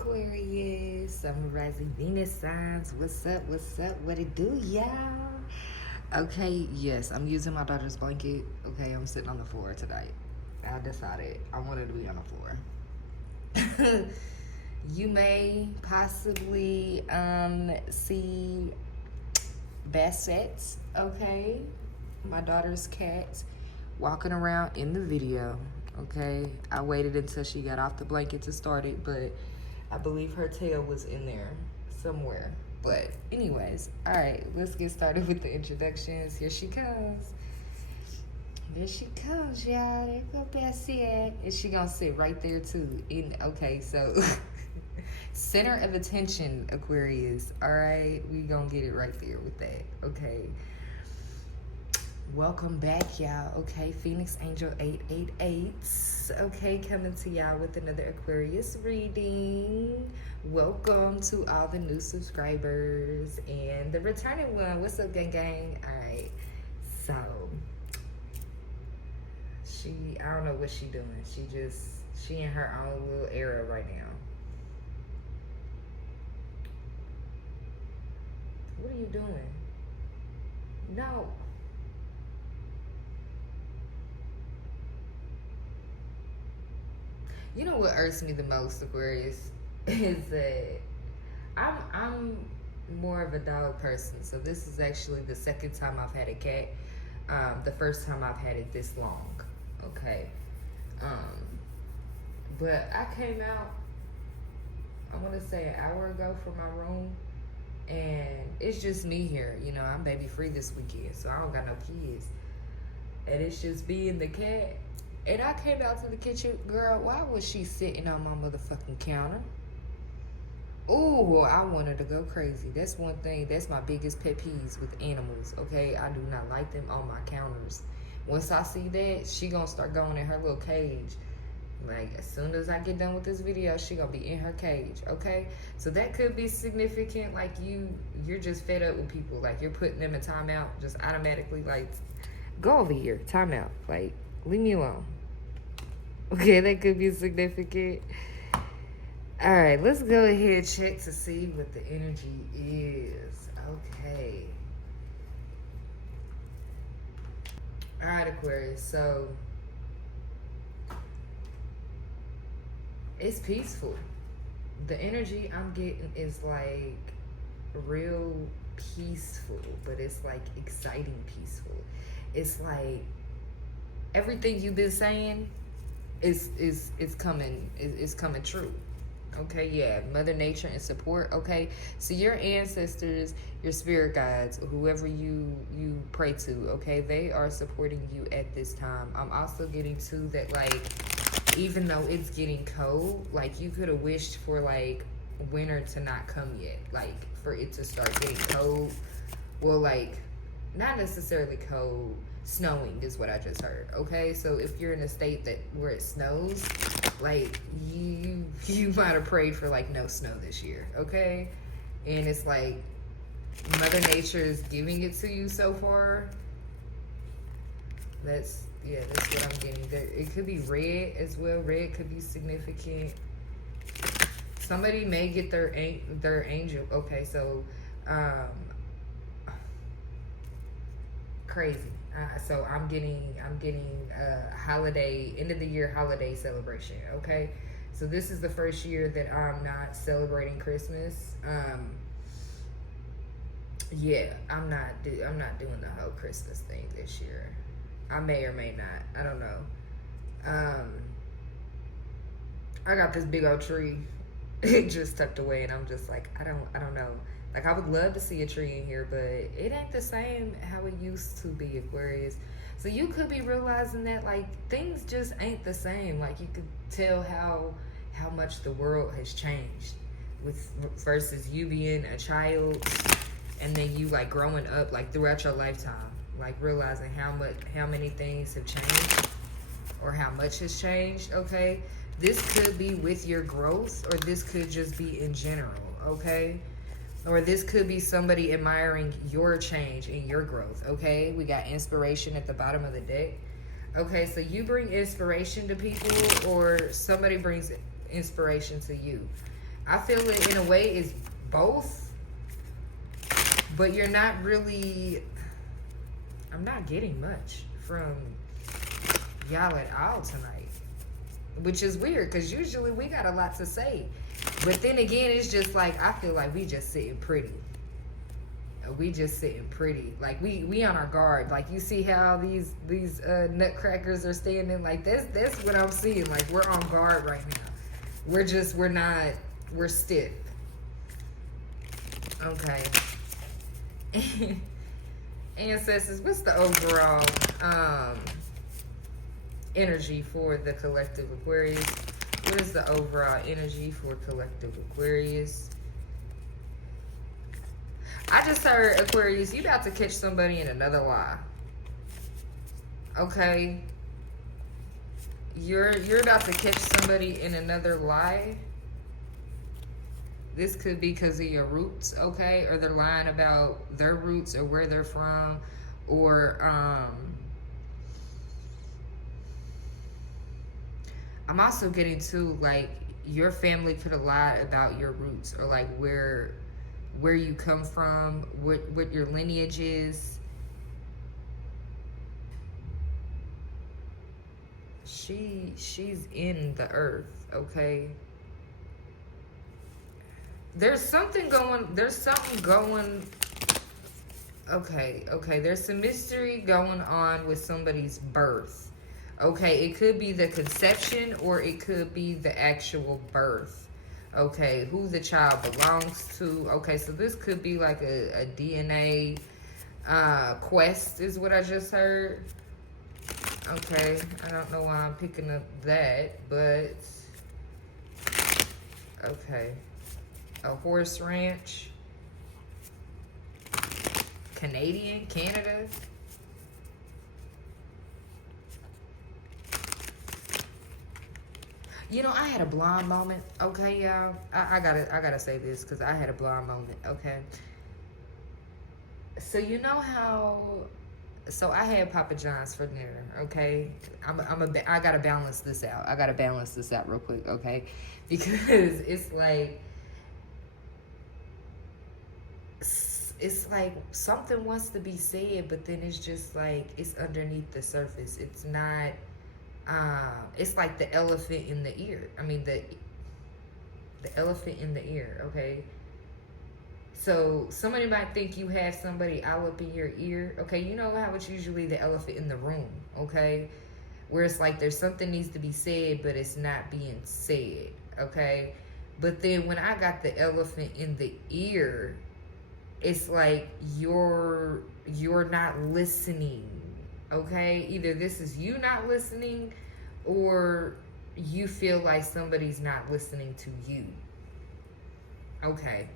Aquarius, summer rising Venus signs. What's up? What's up? What it do, y'all? Okay, yes, I'm using my daughter's blanket. Okay, I'm sitting on the floor tonight. I decided I wanted to be on the floor. You may possibly see Bassett, okay? My daughter's cat walking around in the video. Okay, I waited until she got off the blanket to start it, but I believe her tail was in there somewhere. But anyways, all right, let's get started with the introductions. Here she comes. There she comes, y'all. There go Bessie. And she gonna sit right there too. Okay, so center of attention, Aquarius. All right, we gonna get it right there with that. Okay. Welcome back, y'all. Okay, Phoenix Angel 888. Okay, coming to y'all with another Aquarius reading. Welcome to all the new subscribers and the returning one. What's up, gang gang? All right, so I don't know what she doing. She in her own little era right now. What are you doing? No. You know what irks me the most, Aquarius, is that I'm more of a dog person. So this is actually the second time I've had a cat. The first time I've had it this long. Okay. But I came out, I want to say an hour ago from my room, and it's just me here. You know, I'm baby free this weekend, so I don't got no kids. And it's just me and the cat. And I came out to the kitchen, girl, why was she sitting on my motherfucking counter? Ooh, I wanted to go crazy. That's one thing, that's my biggest pet peeves with animals, okay? I do not like them on my counters. Once I see that, she gonna start going in her little cage. Like, as soon as I get done with this video, she gonna be in her cage, okay? So that could be significant, like you're just fed up with people. Like, you're putting them in timeout, just automatically, like, go over here, timeout. Like, leave me alone. Okay, that could be significant. All right, let's go ahead and check to see what the energy is. Okay. All right, Aquarius. So it's peaceful. The energy I'm getting is like real peaceful, but it's like exciting peaceful. It's like everything you've been saying is coming true. Okay, yeah, Mother Nature and support. Okay, so your ancestors, your spirit guides, whoever you pray to, okay, they are supporting you at this time. I'm also getting too that, like, even though it's getting cold, like, you could have wished for like winter to not come yet, like for it to start getting cold. Well, like, not necessarily cold, snowing is what I just heard. Okay, so if you're in a state that where it snows, like, you might have prayed for like no snow this year. Okay, and it's like Mother Nature is giving it to you so far. That's what I'm getting. It could be red as well. Red could be significant. Somebody may get their angel. Okay, so crazy. So I'm getting a holiday, end of the year holiday celebration. Okay, so this is the first year that I'm not celebrating Christmas. Yeah, I'm not doing the whole Christmas thing this year. I may or may not. I don't know. I got this big old tree just tucked away, and I'm just like, I don't know. Like, I would love to see a tree in here, but it ain't the same how it used to be, Aquarius. So you could be realizing that, like, things just ain't the same. Like, you could tell how much the world has changed versus you being a child and then you, like, growing up, like, throughout your lifetime. Like, realizing how many things have changed or how much has changed, okay? This could be with your growth, or this could just be in general, okay? Or this could be somebody admiring your change and your growth, okay? We got inspiration at the bottom of the deck. Okay, so you bring inspiration to people, or somebody brings inspiration to you. I feel it in a way is both, but you're not really, I'm not getting much from y'all at all tonight, which is weird because usually we got a lot to say. But then again, it's just like, I feel like we just sitting pretty. We just sitting pretty. Like we on our guard. Like you see how these nutcrackers are standing, like that's what I'm seeing. Like we're on guard right now. We're stiff. Okay. Ancestors, what's the overall energy for the collective Aquarius? What is the overall energy for collective Aquarius? I just heard, Aquarius, you about to catch somebody in another lie. Okay? You're about to catch somebody in another lie. This could be because of your roots, okay? Or they're lying about their roots or where they're from. Or, I'm also getting to, like, your family could have lied about your roots. Or, like, where you come from, what your lineage is. She's in the earth, okay? There's something going, okay, there's some mystery going on with somebody's birth. Okay, it could be the conception or it could be the actual birth. Okay, who the child belongs to. Okay, so this could be like a DNA quest is what I just heard. Okay, I don't know why I'm picking up that, but okay. A horse ranch. Canada. You know, I had a blonde moment. Okay, y'all. I gotta say this because I had a blonde moment. Okay. So you know how? So I had Papa John's for dinner. Okay. I gotta balance this out. I gotta balance this out real quick. Okay, because it's like something wants to be said, but then it's just like it's underneath the surface. It's not. It's like the elephant in the ear. I mean, the elephant in the ear, okay? So somebody might think you have somebody all up in your ear, okay? You know how it's usually the elephant in the room, okay? Where it's like there's something needs to be said, but it's not being said, okay? But then when I got the elephant in the ear, it's like you're not listening. Okay, either this is you not listening or you feel like somebody's not listening to you. Okay,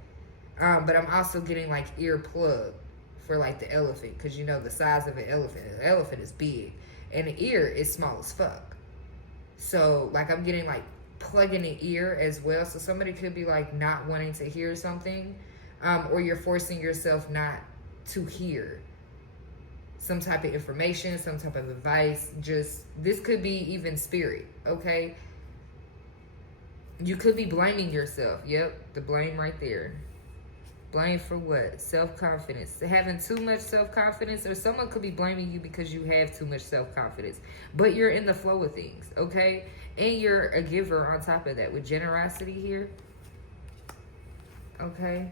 but I'm also getting like earplug for like the elephant, because you know the size of an elephant is big and the ear is small as fuck. So like I'm getting like plugging the ear as well. So somebody could be like not wanting to hear something, or you're forcing yourself not to hear some type of information, some type of advice. Just, this could be even spirit, okay? You could be blaming yourself. Yep, the blame right there. Blame for what? Self-confidence. Having too much self-confidence, or someone could be blaming you because you have too much self-confidence. But you're in the flow of things, okay? And you're a giver on top of that with generosity here. Okay?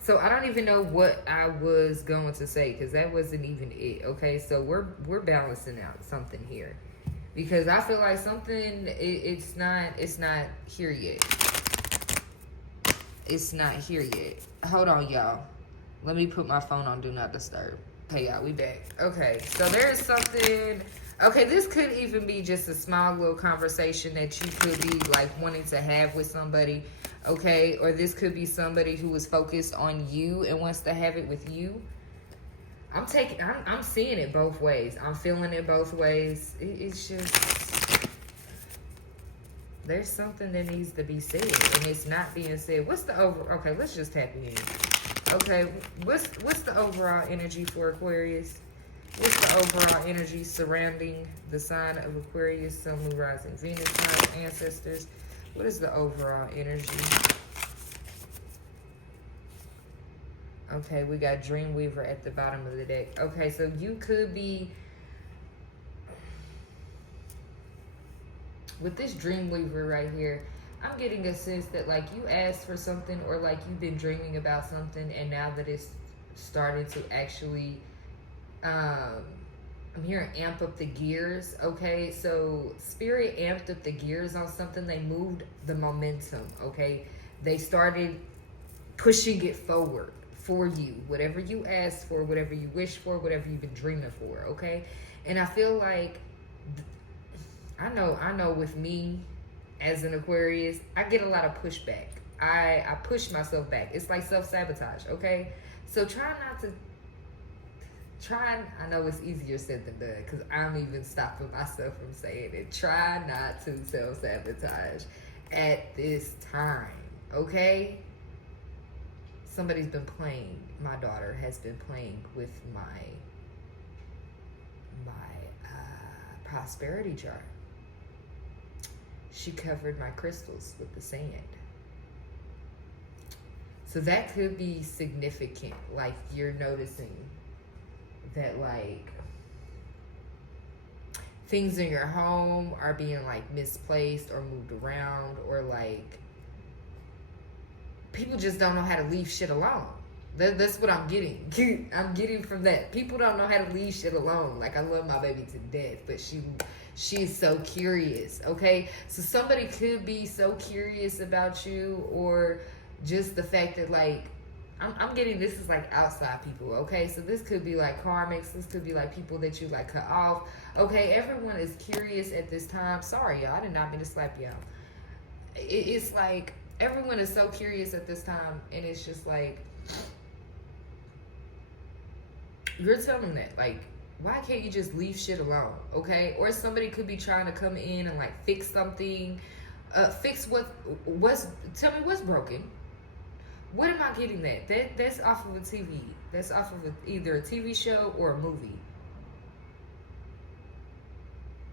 So I don't even know what I was going to say because that wasn't even it. Okay, so we're balancing out something here because I feel like something it's not here yet. It's not here yet. Hold on, y'all. Let me put my phone on Do Not Disturb. Okay, y'all, we back. Okay, so there's something. Okay, this could even be just a small little conversation that you could be like wanting to have with somebody. Okay, or this could be somebody who is focused on you and wants to have it with you. I'm seeing it both ways. I'm feeling it both ways. It's just, there's something that needs to be said and it's not being said. Okay, let's just tap in. Okay, what's the overall energy for Aquarius? What's the overall energy surrounding the sign of Aquarius, Sun, Moon, Rising, Venus, Mars, ancestors? What is the overall energy? Okay, we got Dreamweaver at the bottom of the deck. Okay, so you could be... With this Dreamweaver right here, I'm getting a sense that, like, you asked for something, or, like, you've been dreaming about something, and now that it's starting to actually... I'm hearing amp up the gears, okay? So Spirit amped up the gears on something. They moved the momentum, okay? They started pushing it forward for you. Whatever you asked for, whatever you wish for, whatever you've been dreaming for, okay? And I feel like, I know with me as an Aquarius, I get a lot of pushback. I push myself back. It's like self-sabotage, okay? So I know it's easier said than done, because I'm even stopping myself from saying it. Try not to self-sabotage at this time, okay? Somebody's been playing, my daughter has been playing with my prosperity chart. She covered my crystals with the sand. So that could be significant, like you're noticing that, like, things in your home are being, like, misplaced or moved around, or, like, people just don't know how to leave shit alone. That's what I'm getting. I'm getting from that. People don't know how to leave shit alone. Like, I love my baby to death, but she's so curious, okay? So somebody could be so curious about you, or just the fact that, like, I'm getting this is like outside people, okay? So this could be like karmics. This could be like people that you like cut off. Okay, everyone is curious at this time. Sorry, y'all. I did not mean to slap y'all. It's like everyone is so curious at this time, and it's just like, you're telling that, like, why can't you just leave shit alone, okay? Or somebody could be trying to come in and, like, fix something. Fix tell me what's broken. What am I getting that's off of a TV. That's off of either a TV show or a movie.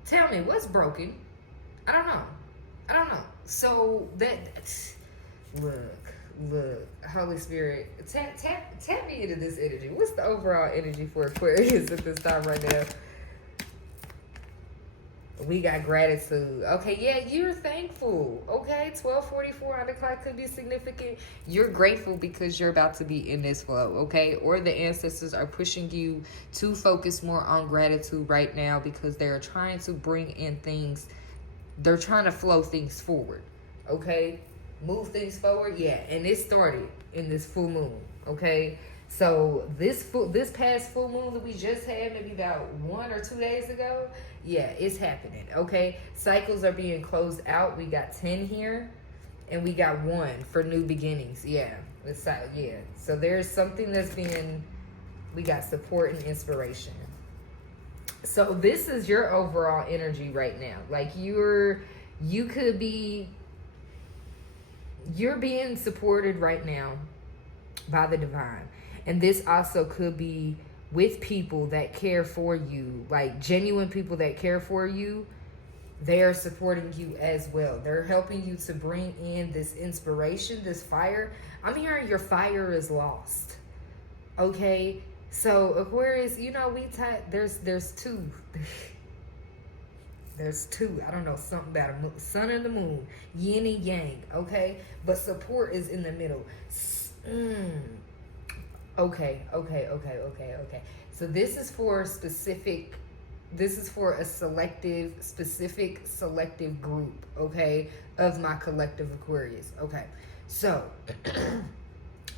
Tell me what's broken. I don't know. So look, Holy Spirit, tap me into this energy. What's the overall energy for Aquarius at this time right now? We got gratitude. Okay, yeah, you're thankful. Okay, 12:44 on the clock could be significant. You're grateful because you're about to be in this flow, okay? Or the ancestors are pushing you to focus more on gratitude right now, because they're trying to bring in things. They're trying to flow things forward, okay? Move things forward, yeah. And it started in this full moon, okay? So this past full moon that we just had, maybe about 1 or 2 days ago, yeah, it's happening, okay? Cycles are being closed out. We got 10 here, and we got 1 for new beginnings. Yeah, so there's something that's being, we got support and inspiration. So this is your overall energy right now. Like, you're being supported right now by the divine. And this also could be with people that care for you, like genuine people that care for you. They're supporting you as well. They're helping you to bring in this inspiration, this fire. I'm hearing your fire is lost. Okay, so Aquarius, you know, there's two. There's two. I don't know, something about a sun and the moon, yin and yang. Okay, but support is in the middle. Okay. So this is for a selective group, okay, of my collective Aquarius. Okay, so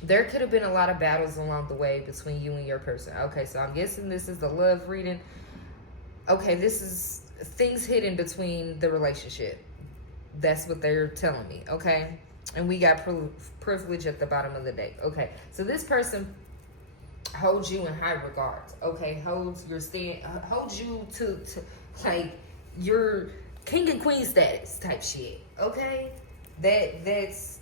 there could have been a lot of battles along the way between you and your person. Okay, so I'm guessing this is the love reading. Okay, this is things hidden between the relationship. That's what they're telling me, okay? And we got privilege at the bottom of the deck. Okay, so this person holds you in high regards, okay? Holds you to like your king and queen status type shit, okay? That's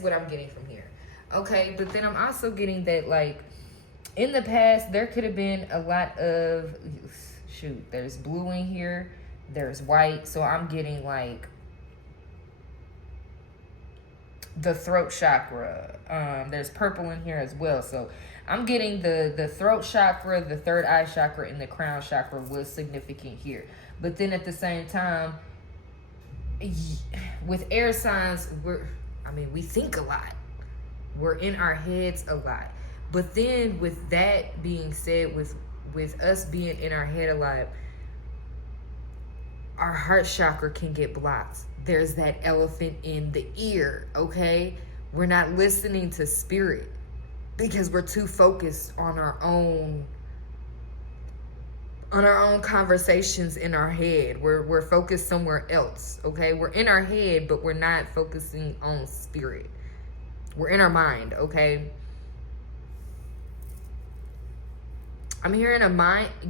what I'm getting from here, okay? But then I'm also getting that, like, in the past, there could have been a lot of, shoot, there's blue in here, there's white. So I'm getting like the throat chakra. There's purple in here as well. So I'm getting the throat chakra, the third eye chakra, and the crown chakra was significant here. But then at the same time, with air signs, we think a lot. We're in our heads a lot. But then with that being said, with us being in our head a lot, our heart chakra can get blocked. There's that elephant in the ear, okay? We're not listening to spirit because we're too focused on our own conversations in our head. We're focused somewhere else, okay? We're in our head, but we're not focusing on spirit. We're in our mind, okay? I'm hearing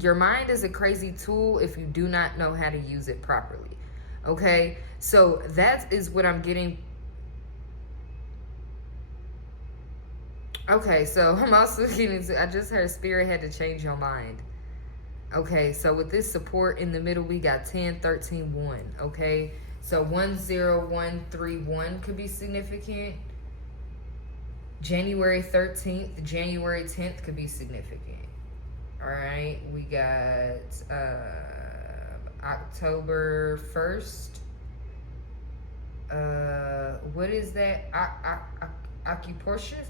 your mind is a crazy tool if you do not know how to use it properly, okay? So that is what I'm getting. Okay, so I'm also getting I just heard spirit had to change your mind. Okay, so with this support in the middle, we got 10, 13, 1, okay? So 10131 could be significant. January 13th, January 10th could be significant. All right, we got October 1st. What is that? Occultus?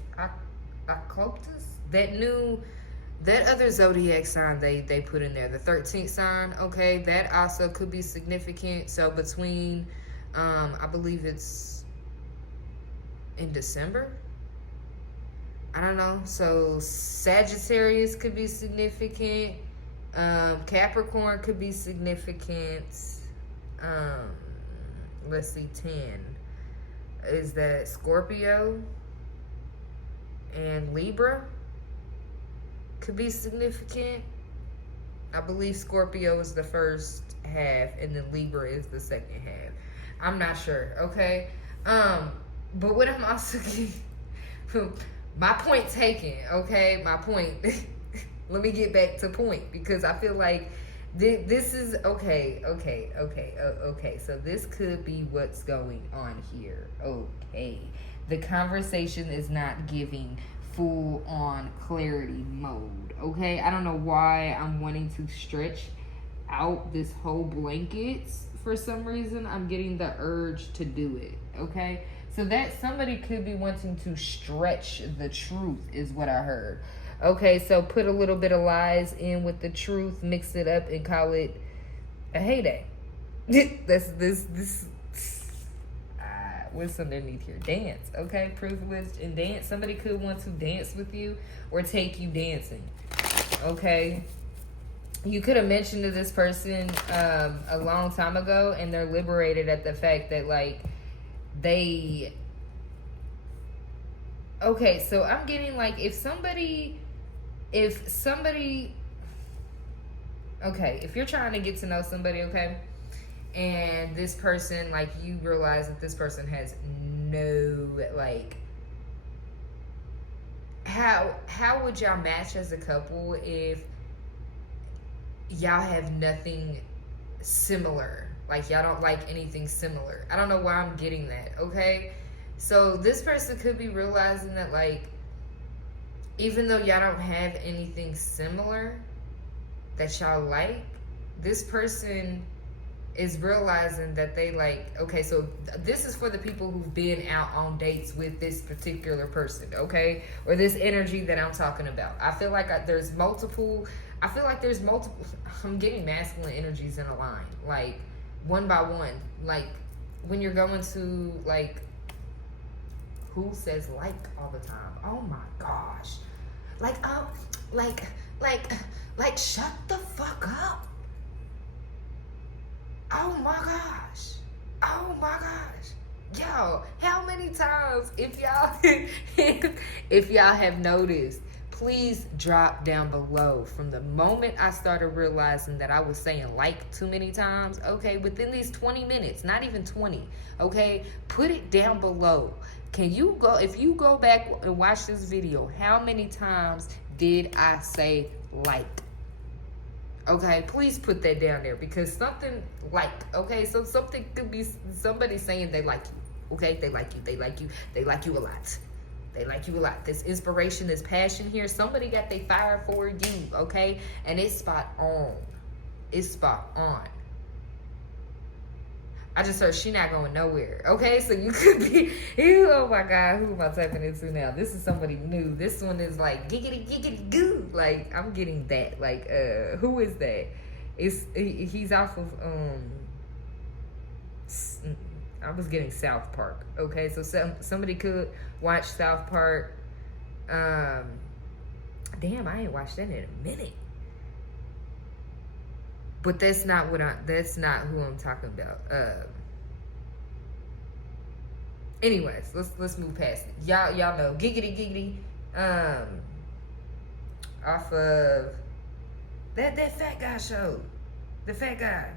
That other zodiac sign they put in there, the 13th sign, okay, that also could be significant. So between, I believe it's in December. I don't know. So Sagittarius could be significant. Capricorn could be significant. Let's see, 10. Is that Scorpio and Libra could be significant. I believe Scorpio is the first half and then Libra is the second half. I'm not sure, okay? But what I'm also getting, my point taken, okay? My point. Let me get back to point because I feel like this is okay. So this could be what's going on here. Okay. The conversation is not giving full on clarity mode. Okay. I don't know why I'm wanting to stretch out this whole blanket. For some reason, I'm getting the urge to do it. Okay. So that somebody could be wanting to stretch the truth is what I heard. Okay, so put a little bit of lies in with the truth, mix it up, and call it a heyday. What's underneath here? Dance, okay? Privileged and dance. Somebody could want to dance with you or take you dancing, okay? You could have mentioned to this person a long time ago, and they're liberated at the fact that, like, they... Okay, so I'm getting, like, if somebody... Okay, if you're trying to get to know somebody, okay, and this person, like, you realize that this person has no, like, how would y'all match as a couple if y'all have nothing similar? Like, y'all don't like anything similar. I don't know why I'm getting that, okay? So this person could be realizing that, like, even though y'all don't have anything similar that y'all like, this person is realizing that they like, okay, so this is for the people who've been out on dates with this particular person, okay? Or this energy that I'm talking about. I feel like there's multiple, I'm getting masculine energies in a line, like, one by one. Like, when you're going to, like, who says like all the time? Oh my gosh. Like, shut the fuck up. Oh my gosh. Oh my gosh. Yo, how many times, if y'all have noticed, please drop down below. From the moment I started realizing that I was saying like too many times, okay, within these 20 minutes, not even 20, okay, put it down below. Can you go, if you go back and watch this video, how many times did I say like? Okay, please put that down there, because something like, okay, so something could be somebody saying they like you. Okay, they like you, they like you, they like you a lot. They like you a lot. This inspiration, this passion here, somebody got their fire for you, okay? And it's spot on. It's spot on. I just heard she not going nowhere. Okay, so you could be, oh my God, who am I typing into now? This is somebody new. This one is like giggity giggity goo. Like, I'm getting that. Like, who is that? He's off of I was getting South Park. Okay, so somebody could watch South Park. Damn, I ain't watched that in a minute. But that's not who I'm talking about. Anyways, let's move past it. Y'all know giggity giggity. Off of that fat guy show. The fat guy.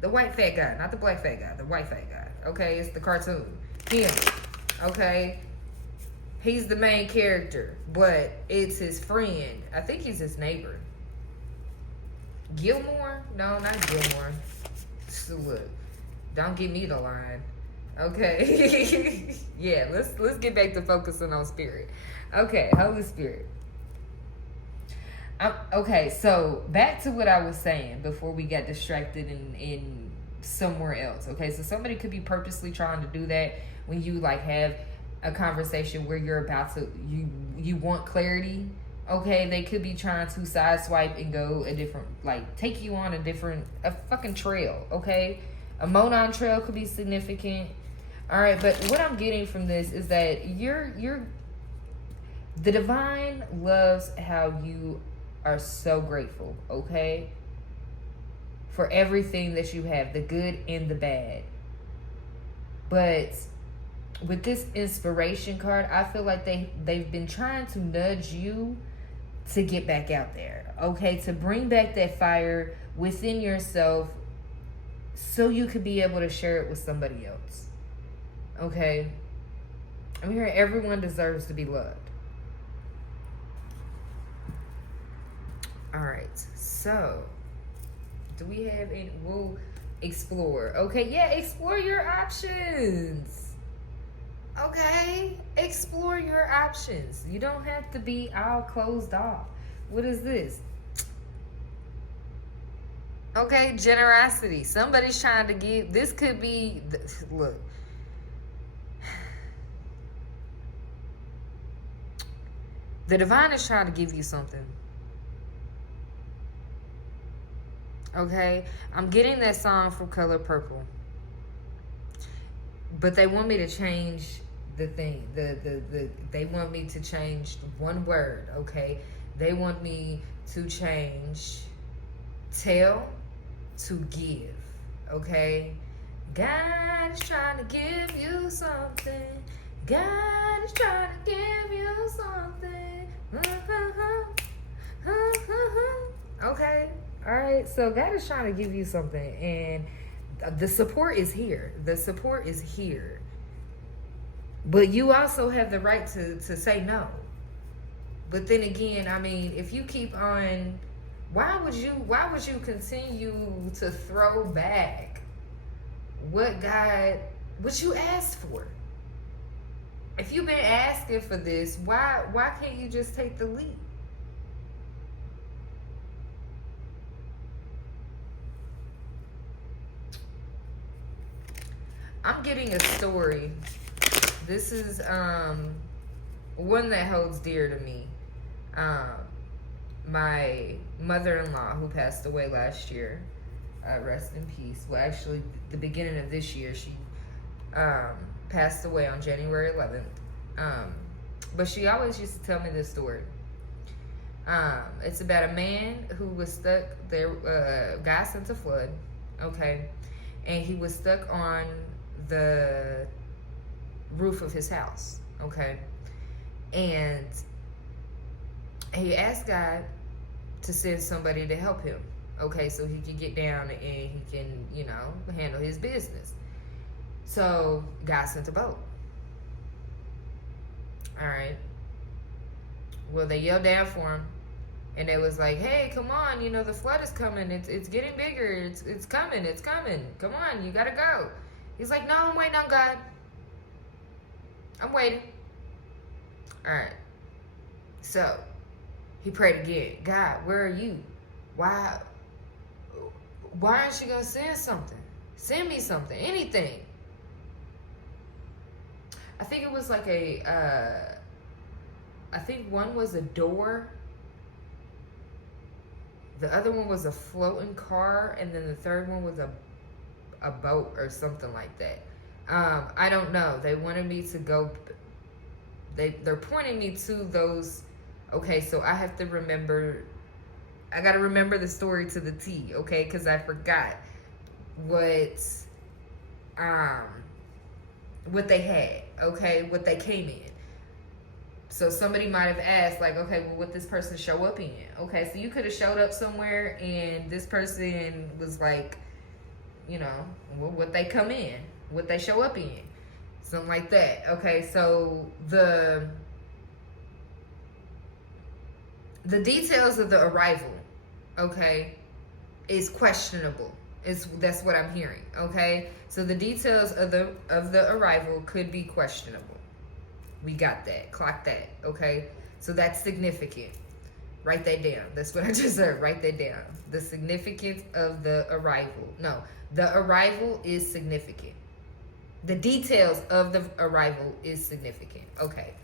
The white fat guy, not the black fat guy, the white fat guy. Okay, it's the cartoon. Him. Okay. He's the main character, but it's his friend. I think he's his neighbor. Gilmore? No, not Gilmore. So look, don't give me the line. Okay. Yeah, let's get back to focusing on spirit. Okay, Holy Spirit. Okay, so back to what I was saying before we got distracted in somewhere else. Okay, so somebody could be purposely trying to do that when you like have a conversation where you're about to you want clarity. Okay, they could be trying to sideswipe and go a different, like, take you on a fucking trail, okay? A Monon trail could be significant. All right, but what I'm getting from this is that the divine loves how you are so grateful, okay? For everything that you have, the good and the bad. But with this inspiration card, I feel like they've been trying to nudge you to get back out there, okay? To bring back that fire within yourself so you could be able to share it with somebody else, okay? I'm hearing everyone deserves to be loved. All right, so do we have any? We'll explore. Okay, yeah, explore your options. Okay, explore your options. You don't have to be all closed off. What is this? Okay, generosity. Somebody's trying to give. This could be, look. The divine is trying to give you something. Okay, I'm getting that song from Color Purple. But they want me to change the thing. They want me to change one word, okay? They want me to change tell to give, okay? God is trying to give you something. God is trying to give you something. Okay, all right. So God is trying to give you something, and the support is here. The support is here. But you also have the right to say no. But then again, I mean, if you keep on, why would you continue to throw back what you asked for? If you've been asking for this, why can't you just take the leap? I'm getting a story. This is one that holds dear to me. My mother-in-law, who passed away last year, rest in peace. Well, actually, the beginning of this year, she passed away on January 11th. But she always used to tell me this story. It's about a man who was stuck there. God sent a flood, okay, and he was stuck on the roof of his house, okay, and he asked God to send somebody to help him, okay, so he could get down and he can, handle his business. So God sent a boat. All right. Well, they yelled down for him, and they was like, "Hey, come on! You know the flood is coming. It's getting bigger. It's coming. It's coming. Come on, you gotta go." He's like, "No, I'm waiting on God. I'm waiting." All right. So he prayed again. God, where are you? Why aren't you gonna send something? Send me something, anything. I think it was like I think one was a door. The other one was a floating car, and then the third one was a boat or something like that. I don't know. They wanted me to go. They're pointing me to those. Okay, so I have to remember. I got to remember the story to the T, okay? Because I forgot what they had, okay? What they came in. So somebody might have asked, like, okay, well, what this person show up in? Okay, so you could have showed up somewhere and this person was like, you know, what they come in, what they show up in, something like that. Okay, so the details of the arrival, okay, is questionable. That's what I'm hearing. Okay, so the details of the arrival could be questionable. We got that. Clock that. Okay, so that's significant. Write that down. That's what I just heard. Write that down. The significance of the arrival. No, the arrival is significant. The details of the arrival is significant. Okay.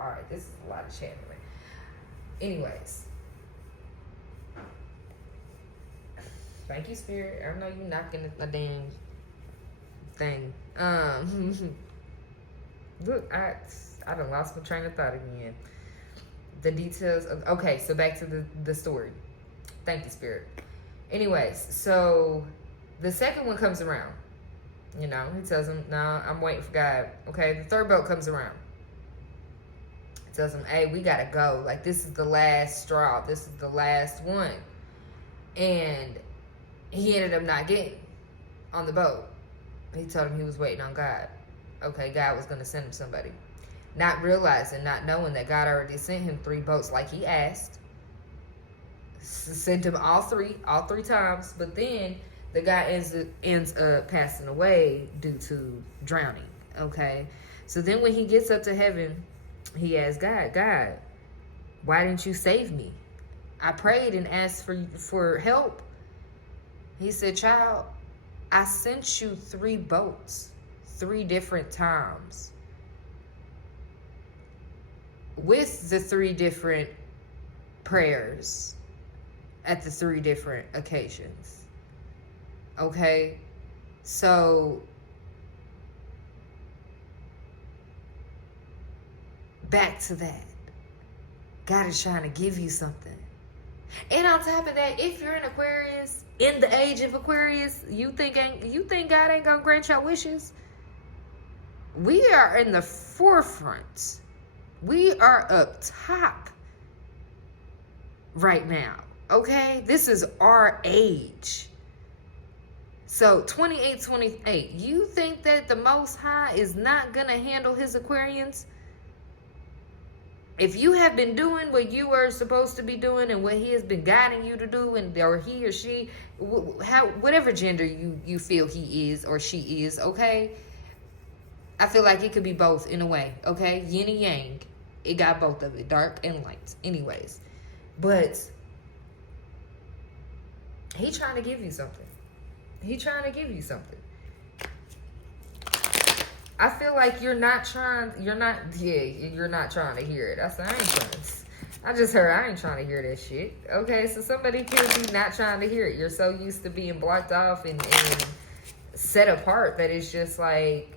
All right, this is a lot of channeling. Anyways, thank you, Spirit. I know you knocking a damn thing. Look, I done lost my train of thought again. The details of, okay, so back to the story. Thank you, Spirit. Anyways, so the second one comes around. You know, he tells him, "No, I'm waiting for God." Okay, the third boat comes around. Tells him, "Hey, we gotta go. Like, this is the last straw. This is the last one." And he ended up not getting on the boat. He told him he was waiting on God. Okay, God was gonna send him somebody. Not realizing, not knowing that God already sent him 3 boats like he asked. Sent him all three times. But then the guy ends up passing away due to drowning. Okay, so then when he gets up to heaven, he asked God, why didn't you save me? I prayed and asked for help. He said, child, I sent you 3 boats, 3 different times, with the 3 different prayers at the 3 different occasions. Okay? So back to that. God is trying to give you something. And on top of that, if you're an Aquarius, in the age of Aquarius, you think God ain't gonna grant your wishes? We are in the forefront. We are up top right now. Okay? This is our age. So 28, you think that the Most High is not gonna handle his Aquarians? If you have been doing what you were supposed to be doing and what he has been guiding you to do, or he or she, whatever gender you feel he is or she is, okay? I feel like it could be both in a way, okay? Yin and yang. It got both of it, dark and light. Anyways. But he trying to give you something. He trying to give you something. I feel like you're not trying to hear it. I said, I just heard I ain't trying to hear that shit. Okay, so somebody could be not trying to hear it. You're so used to being blocked off and set apart that it's just like,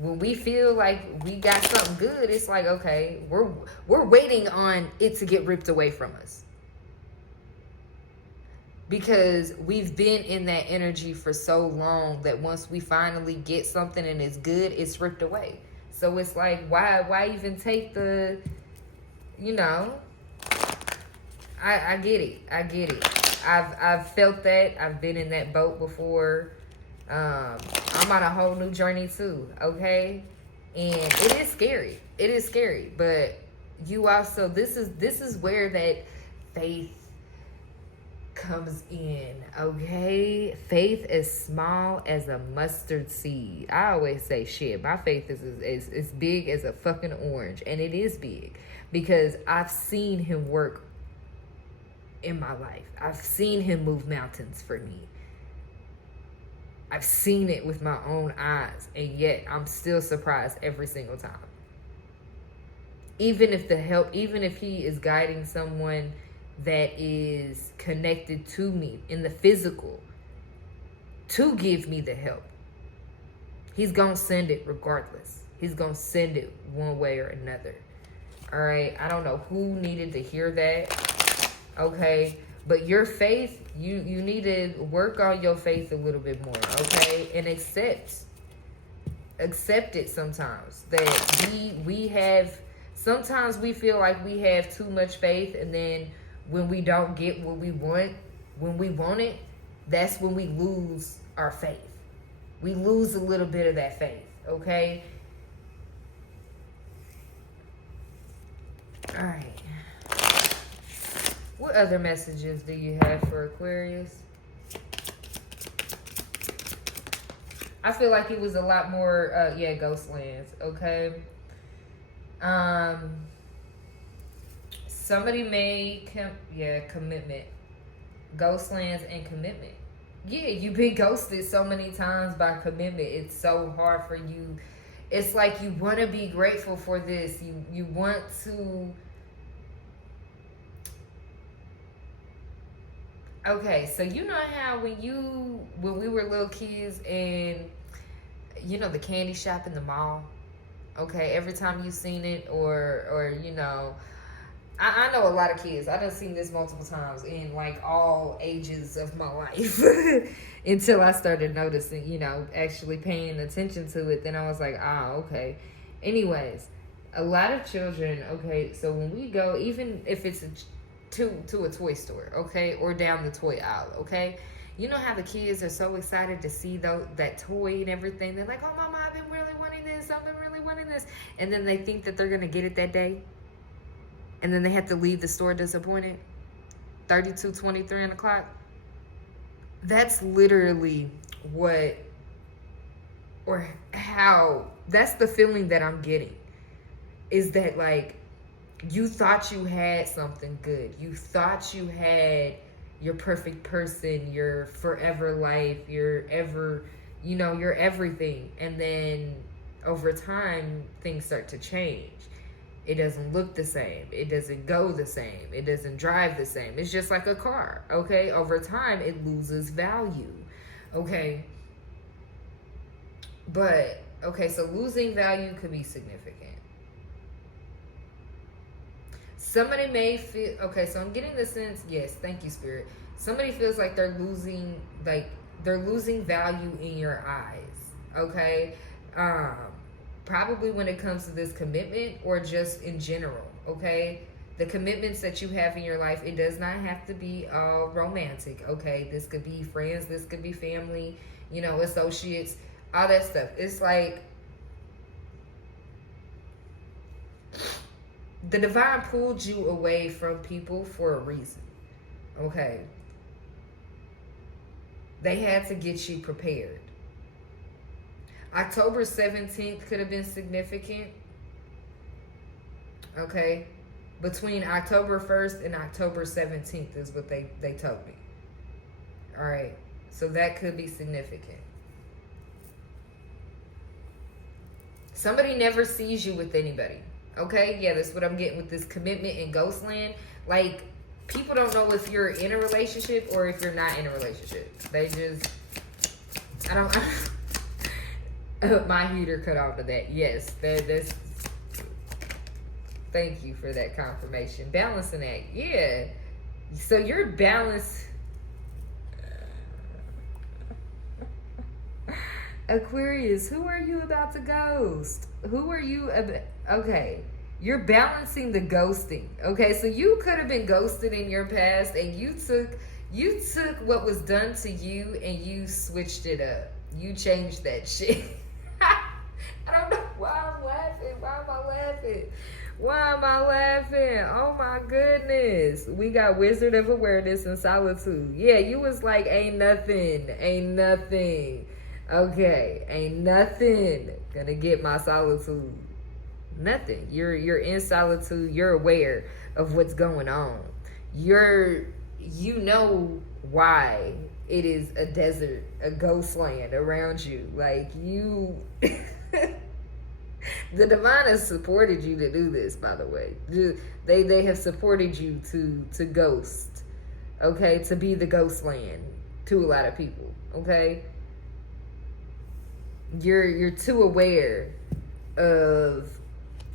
when we feel like we got something good, it's like, okay, we're waiting on it to get ripped away from us. Because we've been in that energy for so long that once we finally get something and it's good, it's ripped away. So it's like, why even take the, you know, I get it. I've felt that. I've been in that boat before. I'm on a whole new journey too, okay? And it is scary. It is scary. But you also, this is where that faith comes in, okay? Faith as small as a mustard seed. I always say, shit, my faith is as big as a fucking orange. And it is big because I've seen him work in my life. I've seen him move mountains for me. I've seen it with my own eyes, and yet I'm still surprised every single time. Even if he is guiding someone that is connected to me in the physical to give me the help, he's gonna send it regardless. He's gonna send it one way or another. All right, I don't know who needed to hear that, okay? But your faith, you need to work on your faith a little bit more, okay? And accept it sometimes. That we have, sometimes we feel like we have too much faith, and then when we don't get what we want, when we want it, that's when we lose our faith. We lose a little bit of that faith, okay? All right. What other messages do you have for Aquarius? I feel like it was a lot more, Ghostlands, okay? Somebody made, commitment. Ghostlands and commitment. Yeah, you've been ghosted so many times by commitment. It's so hard for you. It's like you want to be grateful for this. You want to... Okay, so you know how when we were little kids and, you know, the candy shop in the mall? Okay, every time you've seen it or you know... I know a lot of kids. I done seen this multiple times in like all ages of my life until I started noticing, you know, actually paying attention to it. Then I was like, okay. Anyways, a lot of children, okay, so when we go, even if it's to a toy store, okay, or down the toy aisle, okay, you know how the kids are so excited to see that toy and everything. They're like, oh, mama, I've been really wanting this. I've been really wanting this. And then they think that they're going to get it that day. And then they have to leave the store disappointed. 32, 23 o'clock. That's literally what, or how, that's the feeling that I'm getting. Is that like, you thought you had something good. You thought you had your perfect person, your forever life, your everything. And then over time, things start to change. It doesn't look the same. It doesn't go the same. It doesn't drive the same. It's just like a car, okay? Over time, it loses value, okay? But, okay, so losing value could be significant. Somebody may feel, okay, so I'm getting the sense, yes, thank you, Spirit. Somebody feels like they're losing value in your eyes, okay? Probably when it comes to this commitment or just in general, okay? The commitments that you have in your life, it does not have to be romantic, okay? This could be friends, this could be family, you know, associates, all that stuff. It's like the divine pulled you away from people for a reason, okay? They had to get you prepared. October 17th could have been significant. Okay. Between October 1st and October 17th is what they told me. All right. So that could be significant. Somebody never sees you with anybody. Okay. Yeah, that's what I'm getting with this commitment in Ghostland. Like, people don't know if you're in a relationship or if you're not in a relationship. They just, my heater cut off to that. Yes, that's. Thank you for that confirmation. Balancing act, yeah. So you're balanced. Aquarius, who are you about to ghost? Who are you? Okay, you're balancing the ghosting. Okay, so you could have been ghosted in your past, and you took what was done to you and you switched it up. You changed that shit. I don't know why I'm Why am I laughing? Oh my goodness. We got Wizard of Awareness and Solitude. Yeah, you was like, ain't nothing. Ain't nothing. Okay, ain't nothing gonna get my solitude. Nothing. You're in solitude. You're aware of what's going on. You know why it is a desert, a ghost land around you. Like you the divine has supported you to do this, by the way. They have supported you to ghost. Okay? To be the ghost land to a lot of people. Okay? You're too aware of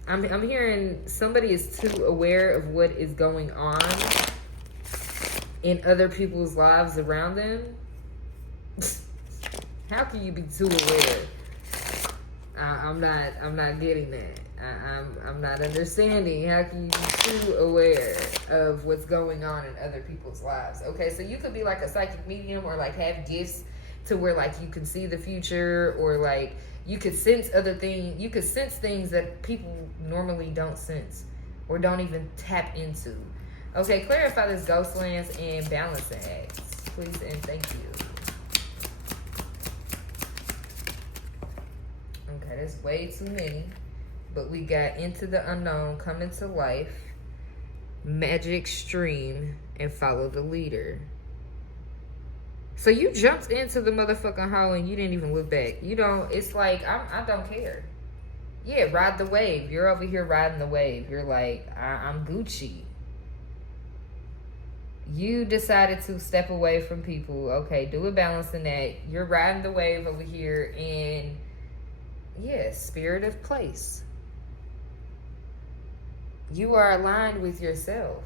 I'm hearing somebody is too aware of what is going on in other people's lives around them. How can you be too aware? I'm not getting that. I'm not understanding. How can you be too aware of what's going on in other people's lives? Okay, so you could be like a psychic medium or like have gifts to where like you can see the future, or like you could sense other things. You could sense things that people normally don't sense or don't even tap into. Okay, clarify this ghost lands and balancing acts, please and thank you. Okay, that's way too many. But we got into the unknown, come into life, magic stream, and follow the leader. So you jumped into the motherfucking hole and you didn't even look back. You don't, it's like, I don't care. Yeah, ride the wave. You're over here riding the wave. You're like, I'm Gucci. You decided to step away from people. Okay, do a balancing act. You're riding the wave over here in, yeah, spirit of place. You are aligned with yourself.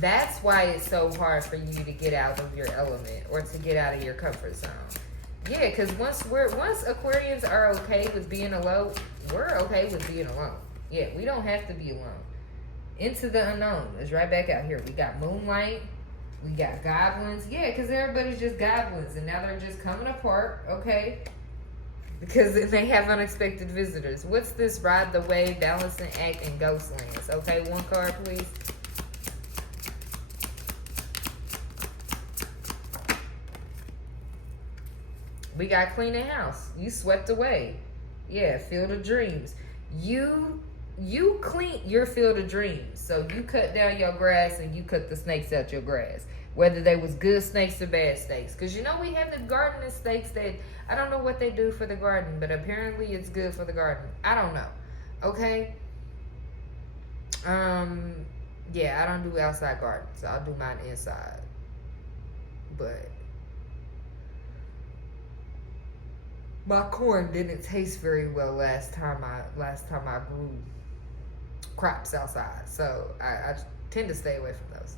That's why it's so hard for you to get out of your element or to get out of your comfort zone. Yeah, because once Aquarians are okay with being alone, we're okay with being alone. Yeah, we don't have to be alone. Into the unknown. It's right back out here. We got moonlight. We got goblins. Yeah, because everybody's just goblins. And now they're just coming apart. Okay. Because they have unexpected visitors. What's this? Ride the wave, balancing act, and ghost lands. Okay, one card, please. We got cleaning house. You swept away. Yeah, field of dreams. You clean your field of dreams. So you cut down your grass and you cut the snakes out your grass. Whether they was good snakes or bad snakes. Because you know we have the gardening snakes that, I don't know what they do for the garden, but apparently it's good for the garden. I don't know. Okay? Yeah, I don't do outside gardens. I'll do mine inside. But my corn didn't taste very well last time I grew crops outside. So I tend to stay away from those.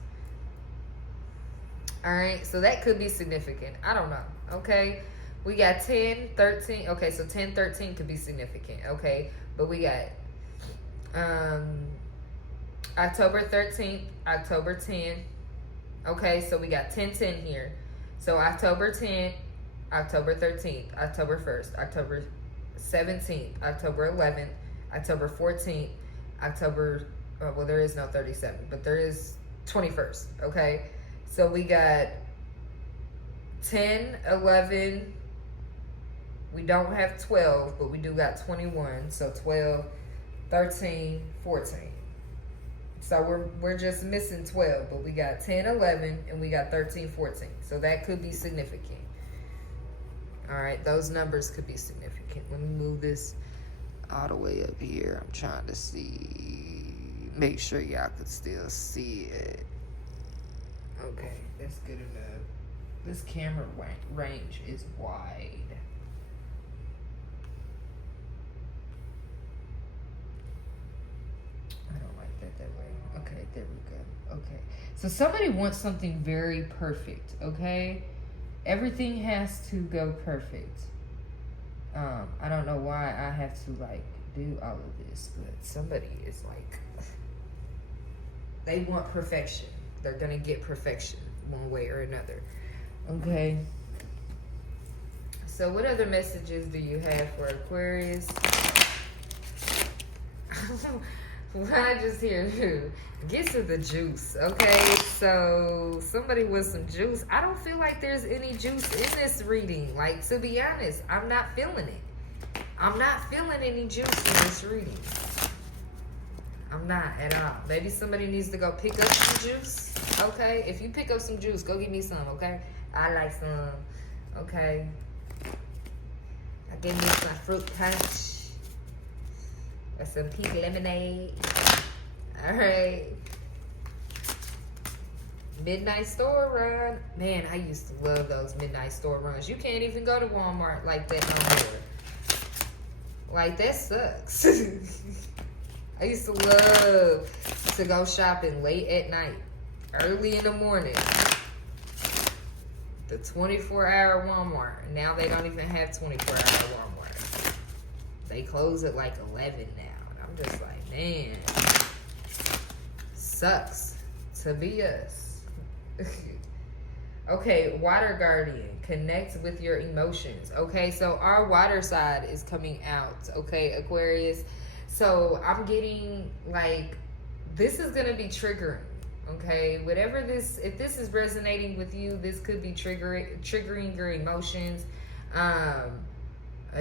All right, so that could be significant. I don't know. Okay, we got 10, 13. Okay, so 10, 13 could be significant. Okay, but we got October 13th, October 10. Okay, so we got 10, 10 here. So October 10th, October 13th, October 1st, October 17th, October 11th, October 14th, October, well, there is no 37, but there is 21st, okay? So we got 10, 11, we don't have 12, but we do got 21, so 12, 13, 14. So we're just missing 12, but we got 10, 11, and we got 13, 14. So that could be significant. All right, those numbers could be significant. Let me move this all the way up here. I'm trying to see, make sure y'all can still see it. Okay, that's good enough. This camera range is wide. I don't like that way. Okay, there we go. Okay, so somebody wants something very perfect, okay? Everything has to go perfect. I don't know why I have to like do all of this, but somebody is like, they want perfection. They're gonna get perfection one way or another. Okay. So what other messages do you have for Aquarius? What I just hear, get to the juice, okay? So somebody with some juice. I don't feel like there's any juice in this reading. Like, to be honest, I'm not feeling it. I'm not feeling any juice in this reading. I'm not at all. Maybe somebody needs to go pick up some juice, okay? If you pick up some juice, go get me some, okay? I like some, okay? I give me some fruit punch. Or some pink lemonade. Alright. Midnight store run. Man, I used to love those midnight store runs. You can't even go to Walmart like that no more. Like, that sucks. I used to love to go shopping late at night, early in the morning. The 24-hour Walmart. Now they don't even have 24-hour Walmart. They close at like 11 now. And I'm just like, man, sucks to be us. Okay, water guardian, connect with your emotions. Okay, so our water side is coming out. Okay, Aquarius. So I'm getting like, this is going to be triggering. Okay, whatever this, if this is resonating with you, this could be triggering your emotions.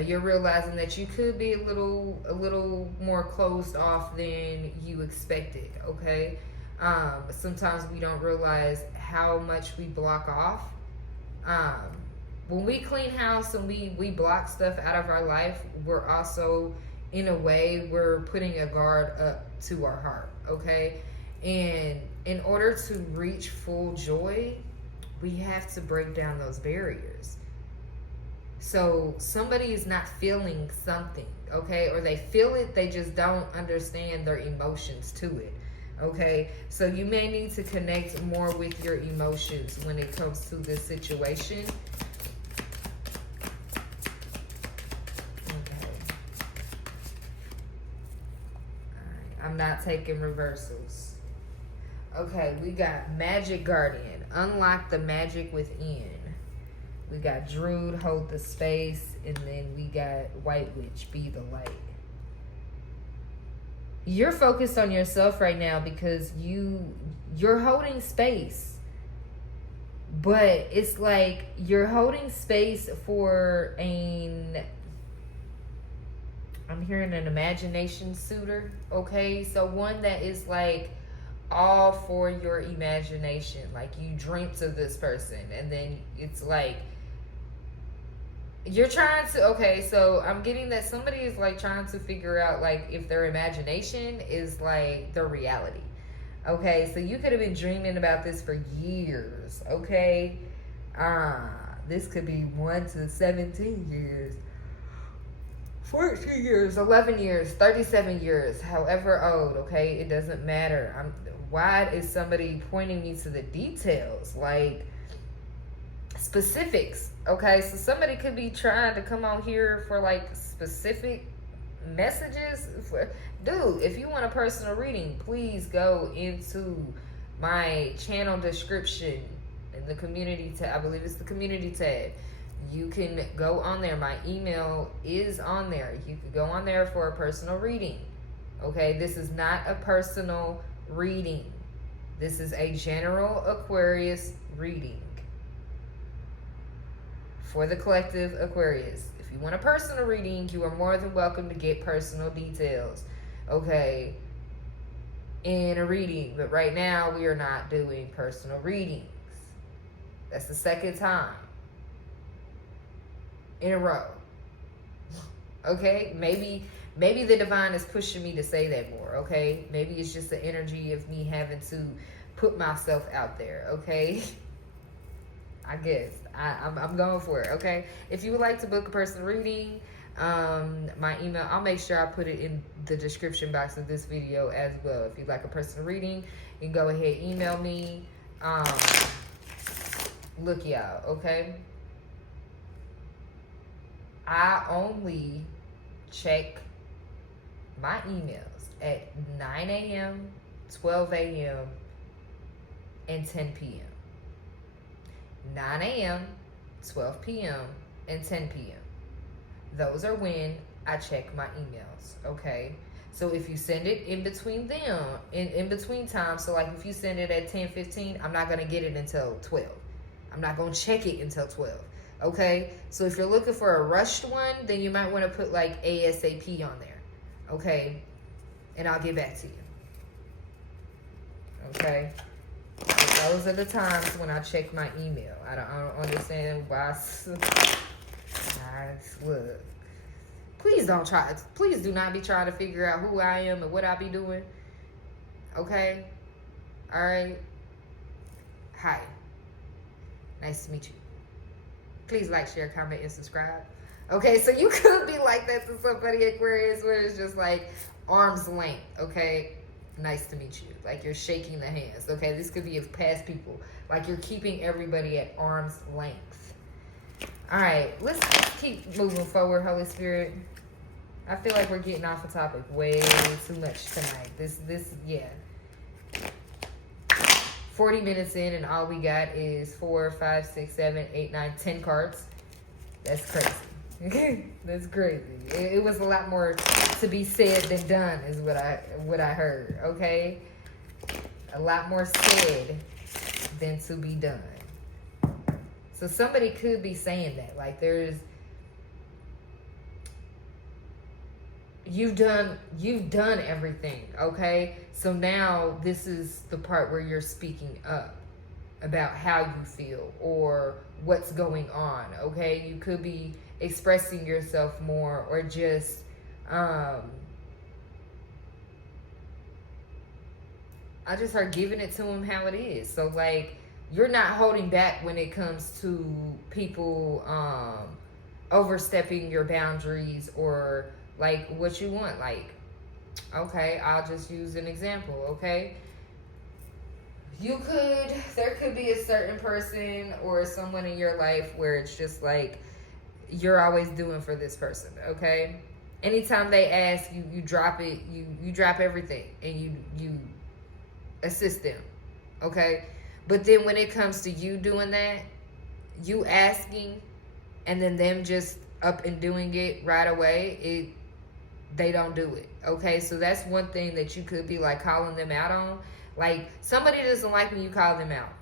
You're realizing that you could be a little more closed off than you expected, okay? Sometimes we don't realize how much we block off. When we clean house and we block stuff out of our life, we're also, in a way, we're putting a guard up to our heart, okay? And in order to reach full joy, we have to break down those barriers. So somebody is not feeling something, okay? Or they feel it, they just don't understand their emotions to it, okay? So you may need to connect more with your emotions when it comes to this situation. Okay. All right. I'm not taking reversals. Okay, we got Magic Guardian. Unlock the magic within. We got Druid, hold the space, and then we got White Witch, be the light. You're focused on yourself right now because you're holding space. But it's like you're holding space for I'm hearing an imagination suitor, okay? So one that is like all for your imagination. Like, you dreamt of this person, and then it's like you're trying to, okay, so I'm getting that somebody is like trying to figure out like if their imagination is like their reality. Okay, so you could have been dreaming about this for years, okay? This could be 1 to 17 years, 14 years, 11 years, 37 years, however old, okay? It doesn't matter. Why is somebody pointing me to the details? Like, specifics, okay? So somebody could be trying to come on here for like specific messages. Dude, if you want a personal reading, please go into my channel description in the community tab. I believe it's the community tab. You can go on there. My email is on there. You can go on there for a personal reading. Okay, this is not a personal reading. This is a general Aquarius reading for the collective Aquarius. If you want a personal reading, you are more than welcome to get personal details, okay, in a reading. But right now, we are not doing personal readings. That's the second time in a row. Okay, maybe the divine is pushing me to say that more, okay? Maybe it's just the energy of me having to put myself out there, okay? I guess. I'm going for it, okay? If you would like to book a personal reading, my email, I'll make sure I put it in the description box of this video as well. If you'd like a personal reading, you can go ahead, email me. Look, y'all, okay? I only check my emails at 9 a.m., 12 a.m., and 10 p.m. 9 a.m., 12 p.m., and 10 p.m. Those are when I check my emails, okay? So if you send it in between them, in between time, so like if you send it at 10:15, I'm not gonna get it until 12. I'm not gonna check it until 12, okay? So if you're looking for a rushed one, then you might wanna put like ASAP on there, okay? And I'll get back to you, okay? So those are the times when I check my email. I don't understand why. Look, please don't try. Please do not be trying to figure out who I am and what I be doing. Okay? All right? Hi. Nice to meet you. Please like, share, comment, and subscribe. Okay, so you could be like that to somebody, Aquarius, where it's just like arm's length. Okay? Nice to meet you. Like you're shaking the hands. Okay? This could be of past people. Like you're keeping everybody at arm's length. All right, let's keep moving forward, Holy Spirit. I feel like we're getting off the topic way too much tonight. Yeah. 40 minutes in, and all we got is 4, 5, 6, 7, 8, 9, 10 cards. That's crazy. That's crazy. It was a lot more to be said than done, is what I heard. Okay, a lot more said than to be done. So somebody could be saying that, like you've done everything, okay? So now this is the part where you're speaking up about how you feel or what's going on, okay? You could be expressing yourself more, or just I just start giving it to them how it is. So like, you're not holding back when it comes to people overstepping your boundaries or like what you want. Like, okay, I'll just use an example, okay? There could be a certain person or someone in your life where it's just like you're always doing for this person, okay? Anytime they ask, you drop it, you drop everything and you assist them, okay? But then when it comes to you doing that, you asking, and then them just up and doing it right away, they don't do it, okay? So that's one thing that you could be like calling them out on. Like, somebody doesn't like when you call them out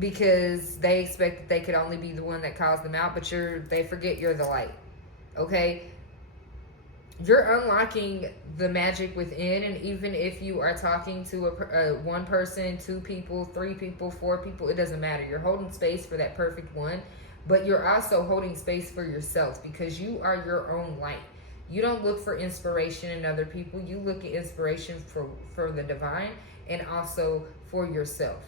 because they expect that they could only be the one that calls them out, but they forget you're the light, okay? You're unlocking the magic within, and even if you are talking to one person, 2 people, 3 people, 4 people, it doesn't matter. You're holding space for that perfect one, but you're also holding space for yourself because you are your own light. You don't look for inspiration in other people. You look at inspiration for the divine and also for yourself.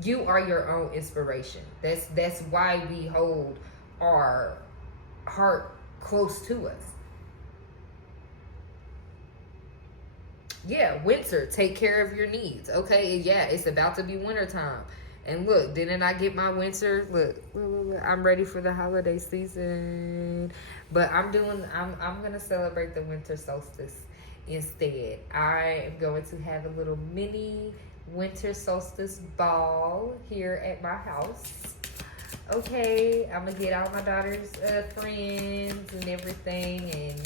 You are your own inspiration. That's why we hold our heart close to us. Yeah, winter, take care of your needs. Okay, yeah, it's about to be winter time. And look, didn't I get my winter? Look, I'm ready for the holiday season. But I'm gonna celebrate the winter solstice instead. I am going to have a little mini winter solstice ball here at my house. Okay, I'm gonna get all my daughter's friends and everything, and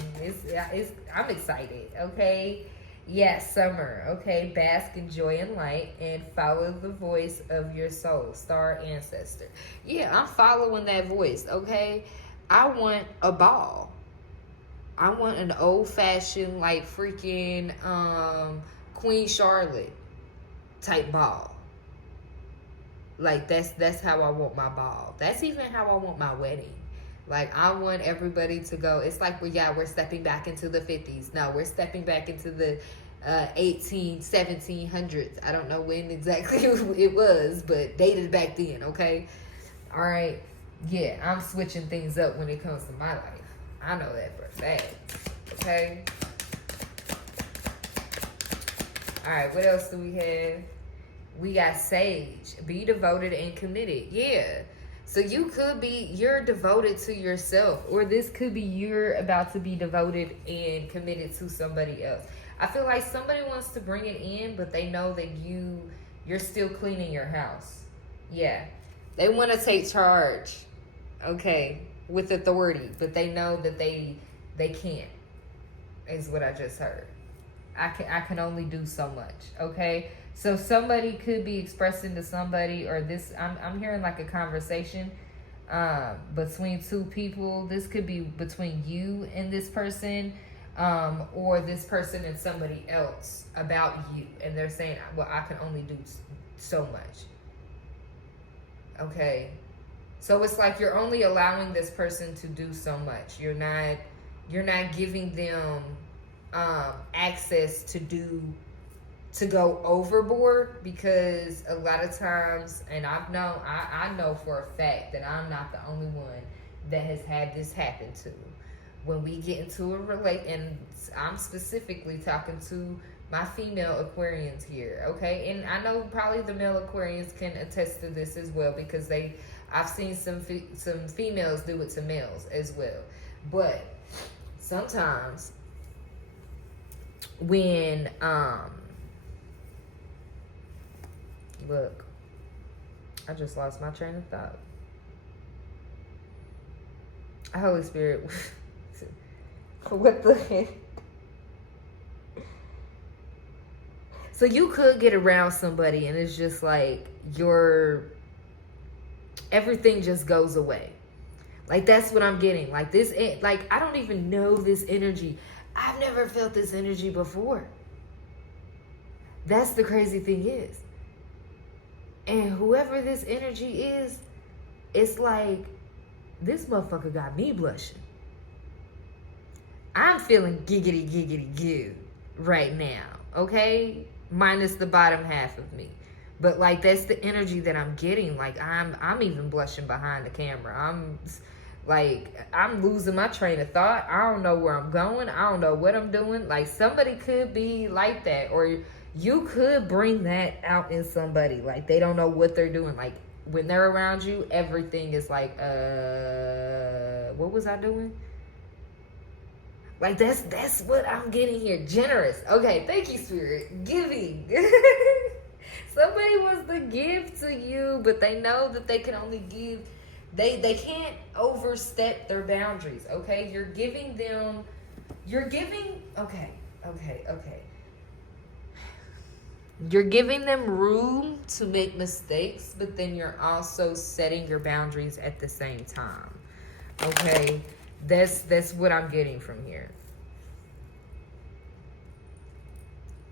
I'm excited. Okay. Yes, summer. Okay, bask in joy and light and follow the voice of your soul, star ancestor. Yeah, I'm following that voice, okay? I want a ball. I want an old-fashioned, like, freaking Queen Charlotte type ball. Like, that's how I want my ball. That's even how I want my wedding. Like, I want everybody to go. It's like, we're stepping back into the 50s. No, we're stepping back into the 1700s. I don't know when exactly it was, but dated back then, okay? All right. Yeah, I'm switching things up when it comes to my life. I know that for a fact, okay? All right, what else do we have? We got Sage. Be devoted and committed. Yeah. So you're devoted to yourself, or this could be you're about to be devoted and committed to somebody else. I feel like somebody wants to bring it in, but they know that you're still cleaning your house. Yeah. They want to take charge. okay, with authority, but they know that they can't, is what I just heard. I can only do so much. Okay, so somebody could be expressing to somebody, or this I'm hearing like a conversation between two people. This could be between you and this person, or this person and somebody else about you, and they're saying, well, I can only do so much. Okay, so it's like you're only allowing this person to do so much. You're not giving them access to go overboard, because a lot of times, and I know for a fact that I'm not the only one that has had this happen to. When we get into and I'm specifically talking to my female Aquarians here, okay? And I know probably the male Aquarians can attest to this as well, because I've seen some females do it to males as well. But sometimes when look, I just lost my train of thought. Holy Spirit, what the heck? So you could get around somebody and it's just like everything just goes away. Like, that's what I'm getting. Like, this, like, I don't even know this energy. I've never felt this energy before. That's the crazy thing is. And whoever this energy is, it's like, this motherfucker got me blushing. I'm feeling giggity goo right now, okay? Minus the bottom half of me. But like, that's the energy that I'm getting. Like, I'm even blushing behind the camera. I'm losing my train of thought. I don't know where I'm going. I don't know what I'm doing. Like, somebody could be like that, or you could bring that out in somebody. Like, they don't know what they're doing. Like, when they're around you, everything is like, what was I doing? Like, that's what I'm getting here. Generous. Okay, thank you, Spirit. Giving. Somebody wants to give to you, but they know that they can only give. They can't overstep their boundaries, okay? You're giving, okay. You're giving them room to make mistakes, but then you're also setting your boundaries at the same time, okay? That's what I'm getting from here.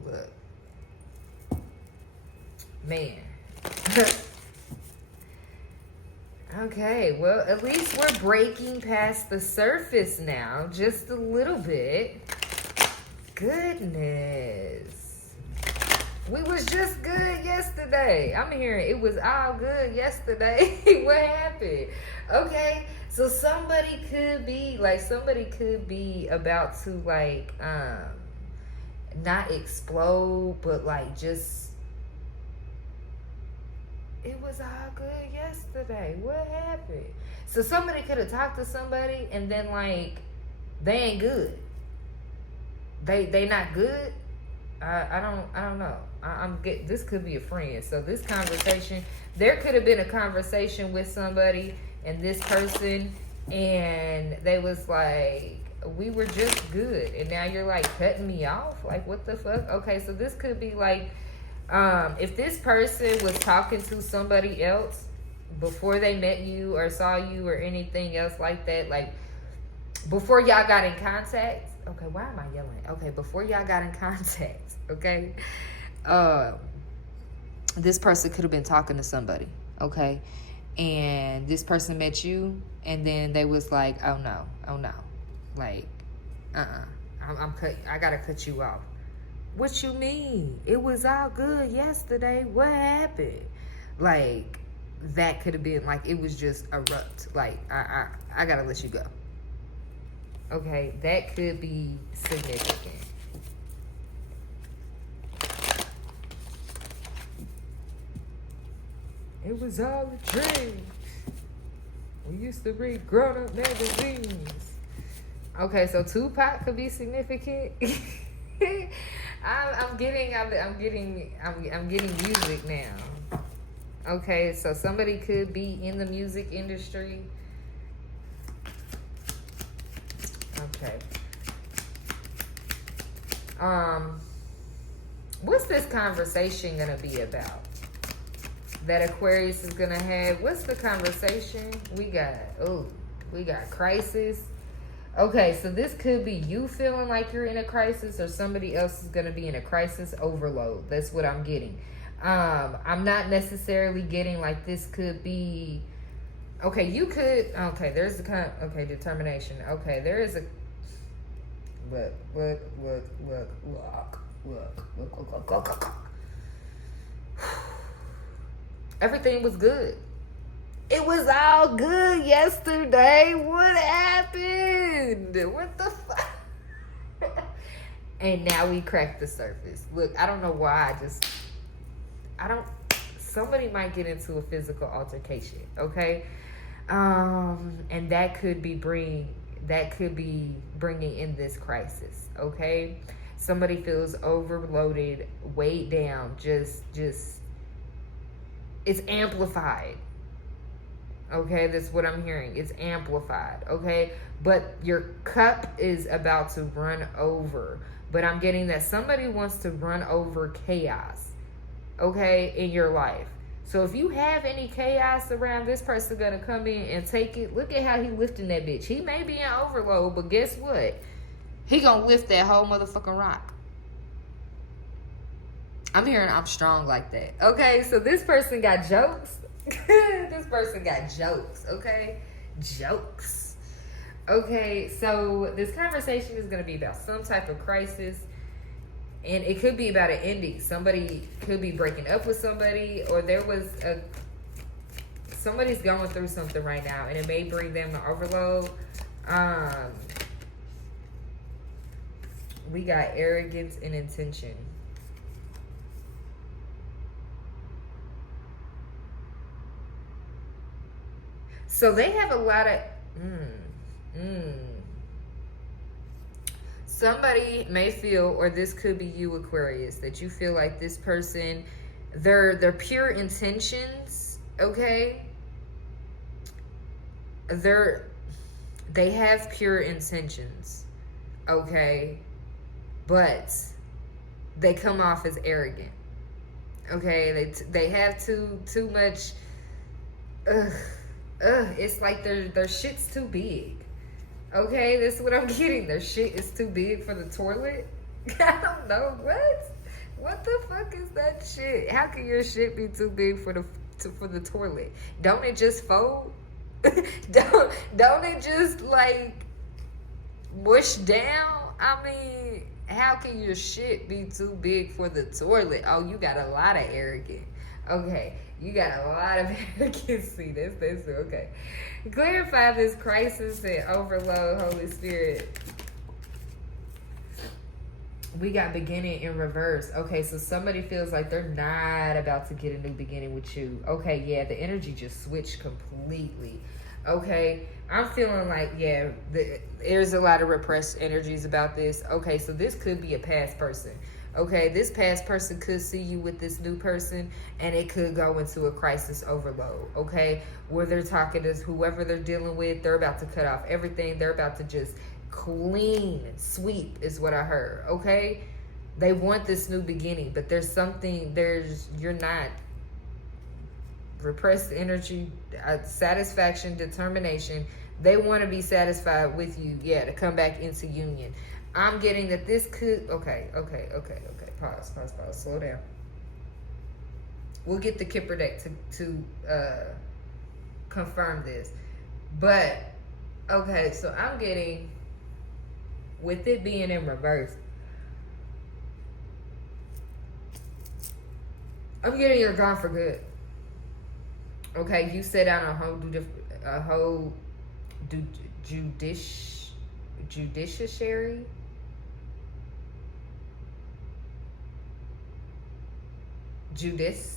Look. Man. Okay, well, at least we're breaking past the surface now, just a little bit. Goodness. We was just good yesterday. I'm hearing it was all good yesterday. What happened? Okay, so somebody could be about to, like, not explode, but like, just, it was all good yesterday. What happened? So somebody could have talked to somebody and then, like, they ain't good. They not good. I don't know. This could be a friend. So this conversation, there could have been a conversation with somebody and this person, and they was like, we were just good, and now you're like cutting me off. Like, what the fuck? Okay, so this could be like, if this person was talking to somebody else before they met you or saw you or anything else like that, like before y'all got in contact. Okay, why am I yelling? Okay, before y'all got in contact, okay, this person could have been talking to somebody, okay, and this person met you, and then they was like, oh no, like, I gotta cut you off. What you mean? It was all good yesterday. What happened? Like, that could have been like, it was just erupt. Like, I gotta let you go. Okay, that could be significant. It was all a dream. We used to read grown-up magazines. Okay, so Tupac could be significant. I'm getting music now. Okay, so somebody could be in the music industry. Okay. What's this conversation gonna be about? That Aquarius is gonna have. What's the conversation? We got crisis. Okay, so this could be you feeling like you're in a crisis, or somebody else is gonna be in a crisis overload. That's what I'm getting. I'm not necessarily getting like this could be. Okay, you could. Okay, there's the okay, determination. Okay, there is a. Look. Everything was good. It was all good yesterday. What happened? What the fuck? And now we cracked the surface. Look, I don't know why. Somebody might get into a physical altercation, okay? And that could be bringing in this crisis, okay? Somebody feels overloaded, weighed down, just it's amplified. Okay, that's what I'm hearing. It's amplified, okay? But your cup is about to run over. But I'm getting that somebody wants to run over chaos, okay, in your life. So if you have any chaos around, this person gonna come in and take it. Look at how he lifting that bitch. He may be in overload, but guess what? He gonna lift that whole motherfucking rock. I'm hearing I'm strong like that. Okay, so this person got jokes. This person got jokes, okay? Jokes. Okay, so this conversation is going to be about some type of crisis. And it could be about an ending. Somebody could be breaking up with somebody. Or somebody's going through something right now. And it may bring them to overload. We got arrogance and intention. So they have a lot of somebody may feel, or this could be you, Aquarius, that you feel like this person, their pure intentions, okay? They have pure intentions, okay? But they come off as arrogant. Okay? They have too much it's like their shit's too big. Okay, that's what I'm getting. Their shit is too big for the toilet. I don't know what the fuck is that shit? How can your shit be too big for the toilet? Don't it just fold? don't it just like mush down? I mean, how can your shit be too big for the toilet? Oh, you got a lot of arrogance. Okay, you got a lot of arrogance. See, that's okay. Clarify this crisis and overload, Holy Spirit. We got beginning in reverse. Okay, so somebody feels like they're not about to get a new beginning with you. Okay, yeah, the energy just switched completely. Okay, I'm feeling like, yeah, there's a lot of repressed energies about this. Okay, so this could be a past person. Okay, this past person could see you with this new person, and it could go into a crisis overload, okay? Where they're talking to whoever they're dealing with, they're about to cut off everything. They're about to just clean, sweep is what I heard, okay? They want this new beginning, but you're not. Repressed energy, satisfaction, determination. They want to be satisfied with you, yeah, to come back into union. I'm getting that this could, okay. Pause. Slow down. We'll get the Kipper deck to confirm this. But, okay, so I'm getting, with it being in reverse, I'm getting you're gone for good. Okay, you set out a whole judiciary. Judas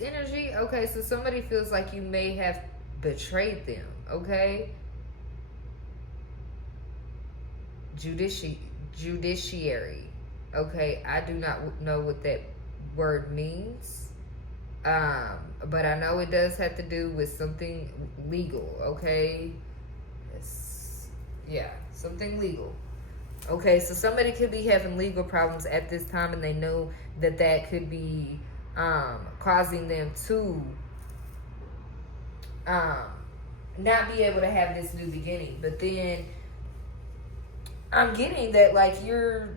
energy. Okay, so somebody feels like you may have betrayed them. Okay, judiciary. Okay, I do not know what that word means. But I know it does have to do with something legal, okay? Yeah, something legal. Okay, so somebody could be having legal problems at this time, and they know that that could be causing them to not be able to have this new beginning. But then I'm getting that like you're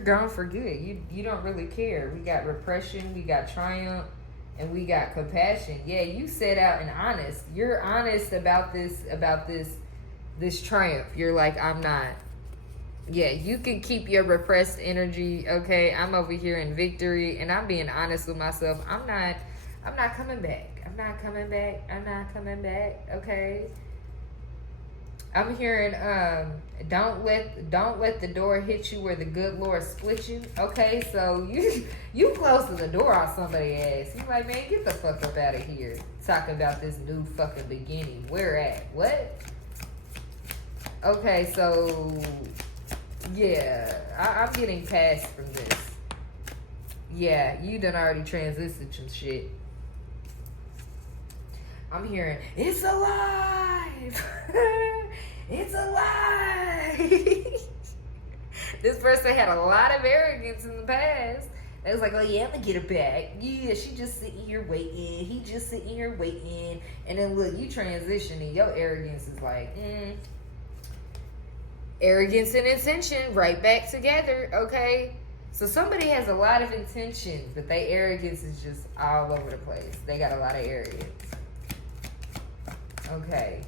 gone for good. You don't really care. We got repression, we got triumph, and we got compassion. Yeah, you set out and honest. You're honest about this triumph. You're like, I'm not. Yeah, you can keep your repressed energy, okay? I'm over here in victory, and I'm being honest with myself. I'm not coming back. I'm not coming back, okay? I'm hearing don't let the door hit you where the good Lord split you. Okay, so you close to the door on somebody's ass. You like, man, get the fuck up out of here. Talking about this new fucking beginning. Where at? What? Okay, so yeah, I'm getting passed from this. Yeah, you done already transitioned some shit. I'm hearing, it's alive! It's alive! This person had a lot of arrogance in the past. They was like, oh yeah, I'm gonna get her back. Yeah, she just sitting here waiting. He just sitting here waiting. And then look, you transitioning. Your arrogance is like, arrogance and intention right back together, okay? So somebody has a lot of intentions, but their arrogance is just all over the place. They got a lot of arrogance. Okay.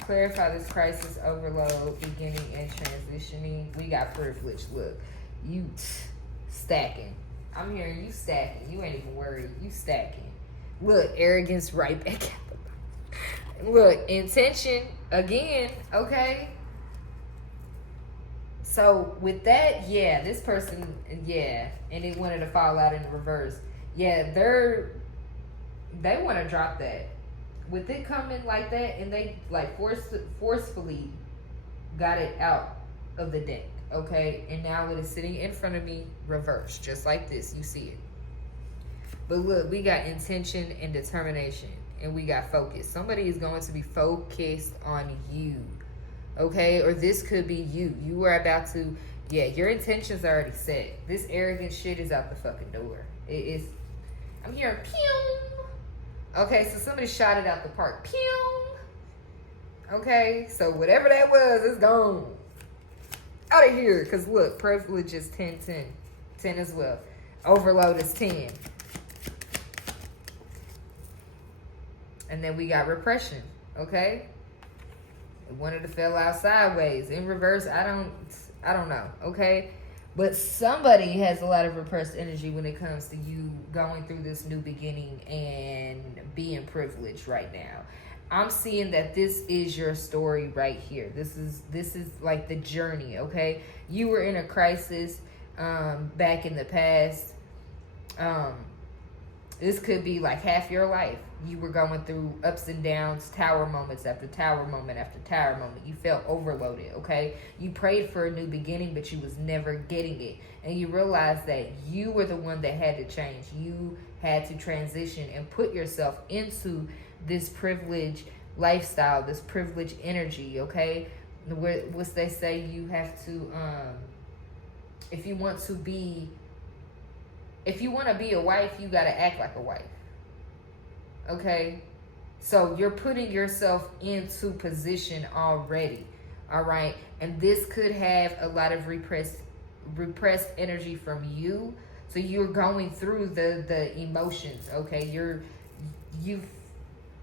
Clarify this crisis overload, beginning and transitioning. We got privilege. Look, you stacking. I'm hearing you stacking. You ain't even worried. You stacking. Look, arrogance right back. Look, intention again, okay? So with that, yeah, this person, yeah, and they wanted to fall out in the reverse. Yeah, they want to drop that. With it coming like that, and they like forcefully got it out of the deck, okay? And now it is sitting in front of me, reversed, just like this. You see it. But look, we got intention and determination, and we got focus. Somebody is going to be focused on you. Okay, or this could be you. You are about to, yeah, your intentions are already set. This arrogant shit is out the fucking door. It is, I'm hearing pew. Okay, so somebody shot it out the park. Pew. Okay, so whatever that was, it's gone. Out of here. Because look, privilege is 10, 10. 10 as well. Overload is 10. And then we got repression. Okay? Wanted to fell out sideways in reverse. I don't know, okay? But somebody has a lot of repressed energy when it comes to you going through this new beginning and being privileged right now. I'm seeing that this is your story right here. This is like the journey, okay? You were in a crisis back in the past. This could be like half your life. You were going through ups and downs, tower moments after tower moment after tower moment. You felt overloaded, okay? You prayed for a new beginning, but you was never getting it. And you realized that you were the one that had to change. You had to transition and put yourself into this privileged lifestyle, this privileged energy, okay? What they say, you have to, if you want to be a wife, you got to act like a wife. Okay? So you're putting yourself into position already. All right? And this could have a lot of repressed energy from you. So you're going through the emotions, okay?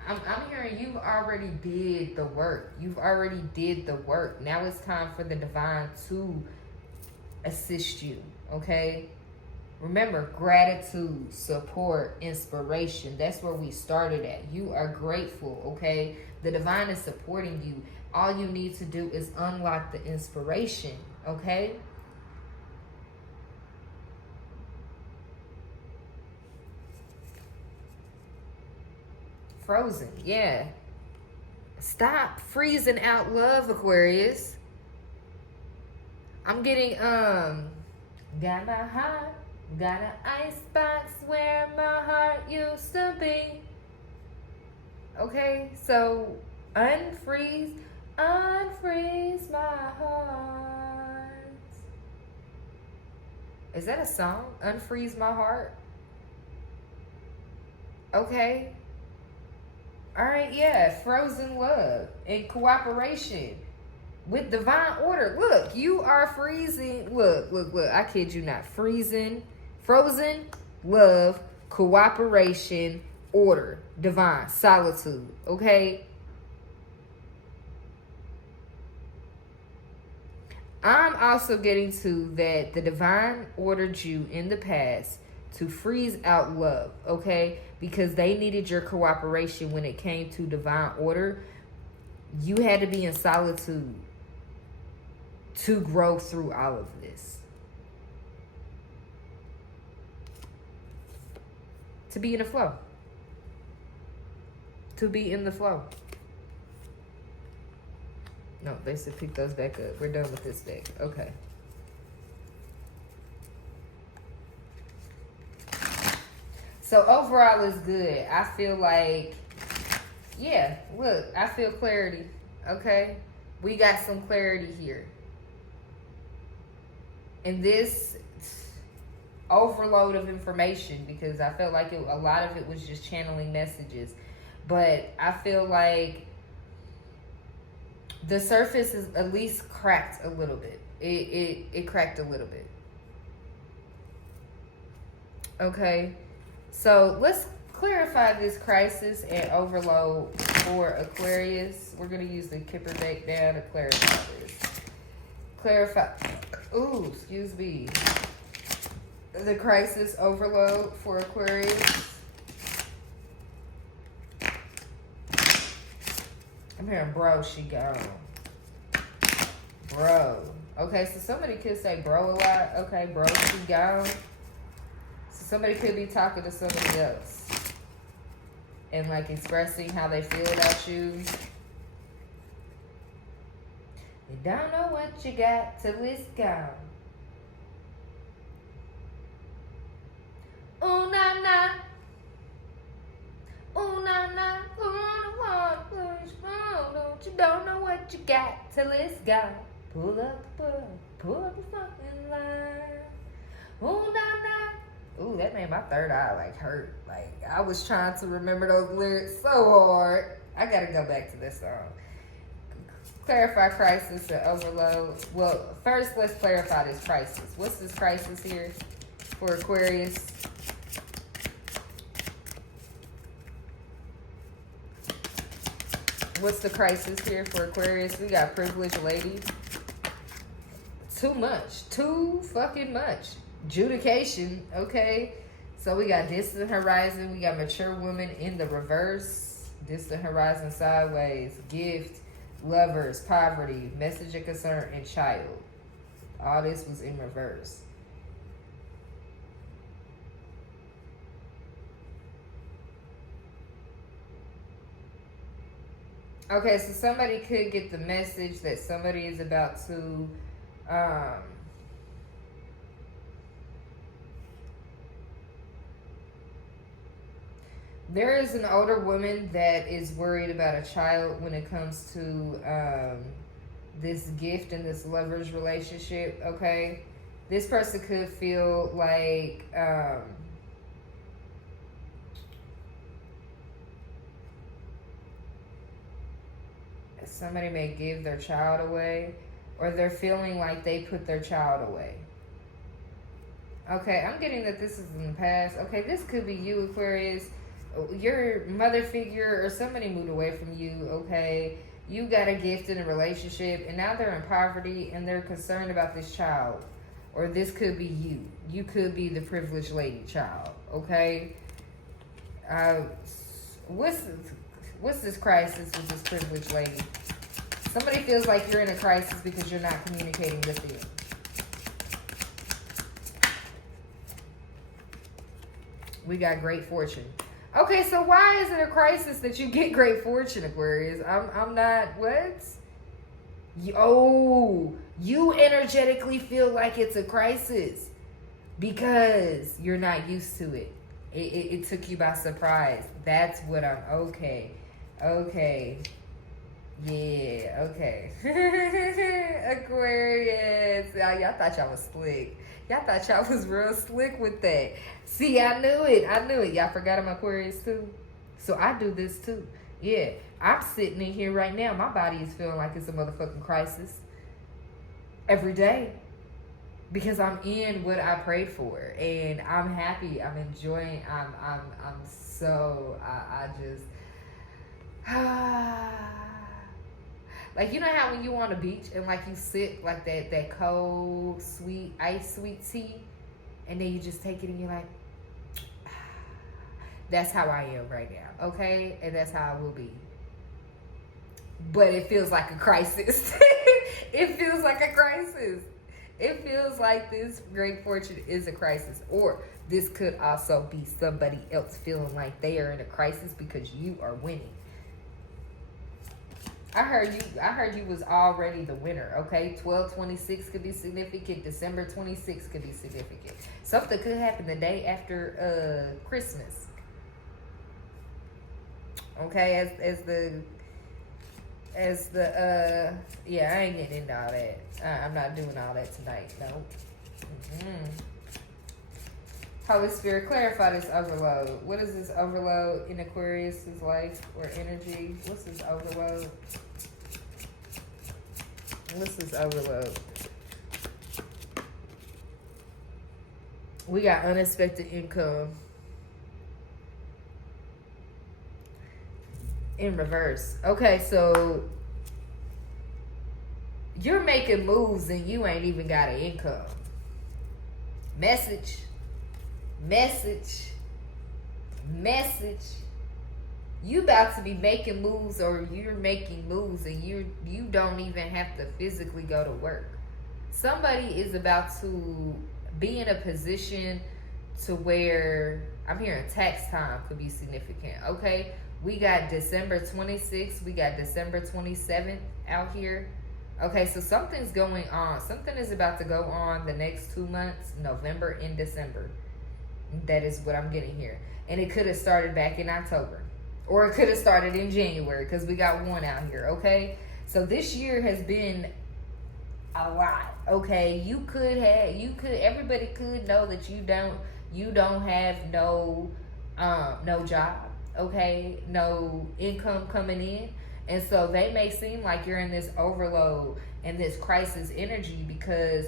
I'm hearing you've already did the work. You've already did the work. Now it's time for the divine to assist you, okay? Remember, gratitude, support, inspiration. That's where we started at. You are grateful, okay? The divine is supporting you. All you need to do is unlock the inspiration, okay? Frozen, yeah. Stop freezing out love, Aquarius. I'm getting, got my heart Got an icebox where my heart used to be. Okay, so unfreeze my heart. Is that a song? Unfreeze my heart? Okay. All right, yeah. Frozen love and cooperation with divine order. Look, you are freezing. Look. I kid you not. Frozen love, cooperation, order, divine, solitude. Okay. I'm also getting to that the divine ordered you in the past to freeze out love, okay? Because they needed your cooperation when it came to divine order. You had to be in solitude to grow through all of this. To be in the flow. To be in the flow. No, they said pick those back up. We're done with this deck. Okay. So overall it's good. I feel like, yeah, look, I feel clarity. Okay? We got some clarity here. And this overload of information, because I felt like a lot of it was just channeling messages. But I feel like the surface is at least cracked a little bit. It cracked a little bit. Okay, so let's clarify this crisis and overload for Aquarius. We're going to use the Kipper deck down to clarify this. Excuse me. The crisis overload for Aquarius. I'm hearing bro, she gone. Bro. Okay, so somebody could say bro a lot. Okay, bro, she gone. So somebody could be talking to somebody else and like expressing how they feel about you. You don't know what you got till it's gone. Ooh, na, na. Ooh, na, na. You don't know what you got till it's gone. Pull up the fucking line. Ooh, nah, nah. Ooh, that made my third eye like hurt. Like I was trying to remember those lyrics so hard. I gotta go back to this song. Clarify crisis and overload. Well, first let's clarify this crisis. What's this crisis here for Aquarius? What's the crisis here for Aquarius? We got privileged lady. Too much. Too fucking much. Judication. Okay. So we got distant horizon. We got mature woman in the reverse. Distant horizon sideways. Gift. Lovers. Poverty. Message of concern. And child. All this was in reverse. Okay, so somebody could get the message that somebody is about to there is an older woman that is worried about a child when it comes to this gift and this lover's relationship, okay? This person could feel like somebody may give their child away, or they're feeling like they put their child away. Okay, I'm getting that this is in the past. Okay, this could be you, Aquarius. Your mother figure or somebody moved away from you, okay? You got a gift in a relationship, and now they're in poverty, and they're concerned about this child. Or this could be you. You could be the privileged lady child, okay? What's this crisis with this privileged lady? Somebody feels like you're in a crisis because you're not communicating with them. We got great fortune. Okay, so why is it a crisis that you get great fortune, Aquarius? I'm not, what? You energetically feel like it's a crisis. because you're not used to it. It took you by surprise. That's what I'm okay. Okay. Yeah, okay. Aquarius. Y'all thought y'all was slick. Y'all thought y'all was real slick with that. See, I knew it. I knew it. Y'all forgot I'm Aquarius too. So I do this too. Yeah. I'm sitting in here right now. My body is feeling like it's a motherfucking crisis. Every day. Because I'm in what I prayed for. And I'm happy. I'm enjoying. I'm so I just like, you know how when you on the beach and like you sip like that cold, sweet, ice sweet tea, and then you just take it and you're like, that's how I am right now, okay? And that's how I will be. But it feels like a crisis. It feels like a crisis. It feels like this great fortune is a crisis. Or this could also be somebody else feeling like they are in a crisis because you are winning. I heard you was already the winner, okay? 12/26 could be significant. December 26 could be significant. Something could happen the day after Christmas. Okay, as the yeah, I ain't getting into all that. I'm not doing all that tonight. No. Holy Spirit, clarify this overload. What is this overload in Aquarius' life or energy? What's this overload? What's this overload? We got unexpected income. In reverse. Okay, so you're making moves and you ain't even got an income. Message. You about to be making moves, or you're making moves and you don't even have to physically go to work. Somebody is about to be in a position to where, I'm hearing tax time could be significant. Okay, we got December 26th, we got December 27th out here. Okay, so something's going on. Something is about to go on the next 2 months, November and December. That is what I'm getting here. And it could have started back in October. Or it could have started in January, because we got one out here, okay? So this year has been a lot, okay? Everybody could know that you don't have no job, okay? No income coming in. And so they may seem like you're in this overload and this crisis energy because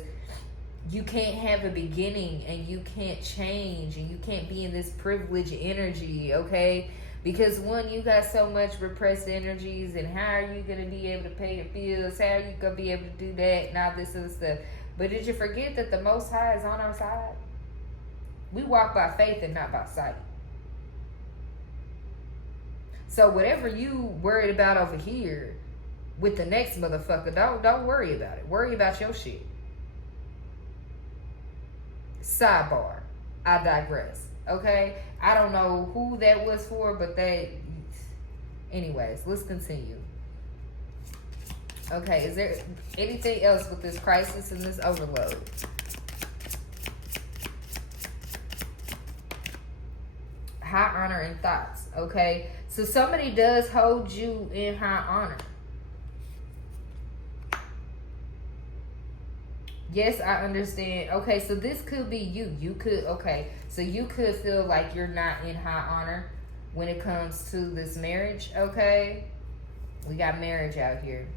you can't have a beginning and you can't change and you can't be in this privileged energy, okay? Because one, you got so much repressed energies, and how are you going to be able to pay your bills? How are you going to be able to do that and all this other stuff? But did you forget that the Most High is on our side? We walk by faith and not by sight. So whatever you worried about over here with the next motherfucker, don't worry about it. Worry about your shit. Sidebar. I digress. Okay? I don't know who that was for, but anyways, let's continue. Okay, is there anything else with this crisis and this overload? High honor and thoughts. Okay? So somebody does hold you in high honor. Yes, I understand. Okay, so this could be you. So you could feel like you're not in high honor when it comes to this marriage, okay? We got marriage out here.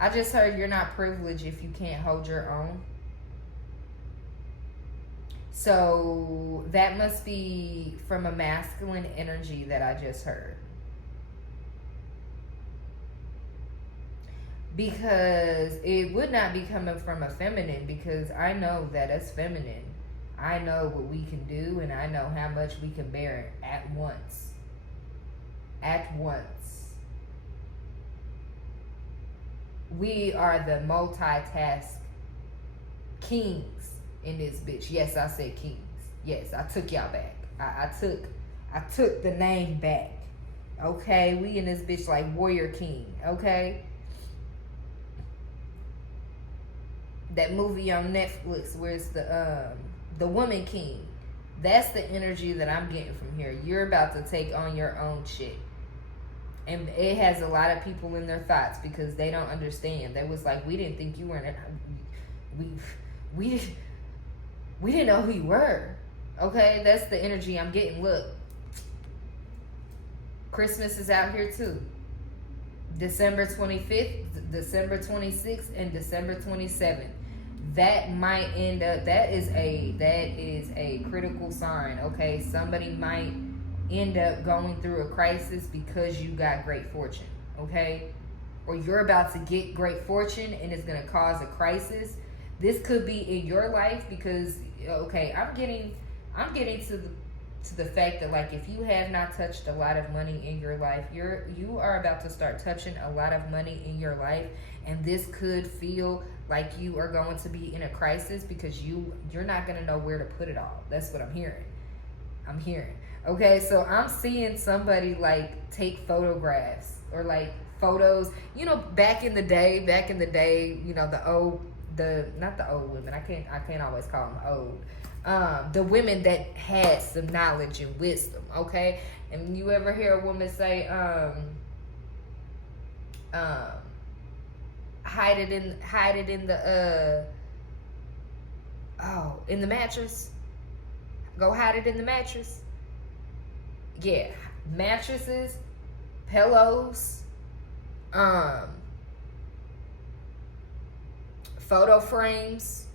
I just heard you're not privileged if you can't hold your own. So that must be from a masculine energy that I just heard. Because it would not be coming from a feminine, because I know that as feminine, I know what we can do and I know how much we can bear at once. At once. We are the multitask kings in this bitch. Yes, I said kings. Yes, I took y'all back. I took the name back. Okay, we in this bitch like warrior king. Okay. that movie on Netflix where it's the Woman King. That's the energy that I'm getting from here. You're about to take on your own shit. And it has a lot of people in their thoughts because they don't understand. They was like, we didn't think you were in it. We didn't know who you were. Okay, that's the energy I'm getting. Look, Christmas is out here too. December 25th, December 26th, and December 27th. That might end up, that is a critical sign, okay? Somebody might end up going through a crisis because you got great fortune, okay? Or you're about to get great fortune and it's gonna cause a crisis. This could be in your life because, okay, I'm getting to the fact that, like, if you have not touched a lot of money in your life, you are about to start touching a lot of money in your life, and this could feel like you are going to be in a crisis because you're not going to know where to put it all. That's what I'm hearing. Okay, so I'm seeing somebody like take photographs or like photos, you know, back in the day, you know, not the old women. I can't always call them old. The women that had some knowledge and wisdom, okay? And you ever hear a woman say, hide it in the in the mattress. Go hide it in the mattress. Yeah, mattresses, pillows, photo frames,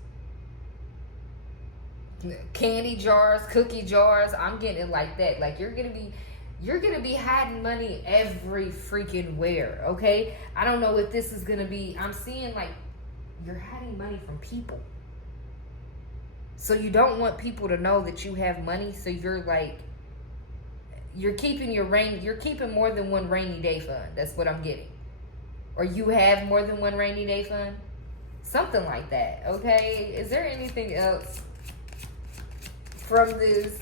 candy jars, cookie jars. I'm getting it like that. Like you're gonna be hiding money every freaking where, okay? I don't know if this is gonna be, I'm seeing like you're hiding money from people. So you don't want people to know that you have money, so you're like, you're keeping more than one rainy day fund. That's what I'm getting. Or you have more than one rainy day fund. Something like that, okay? Is there anything else from this?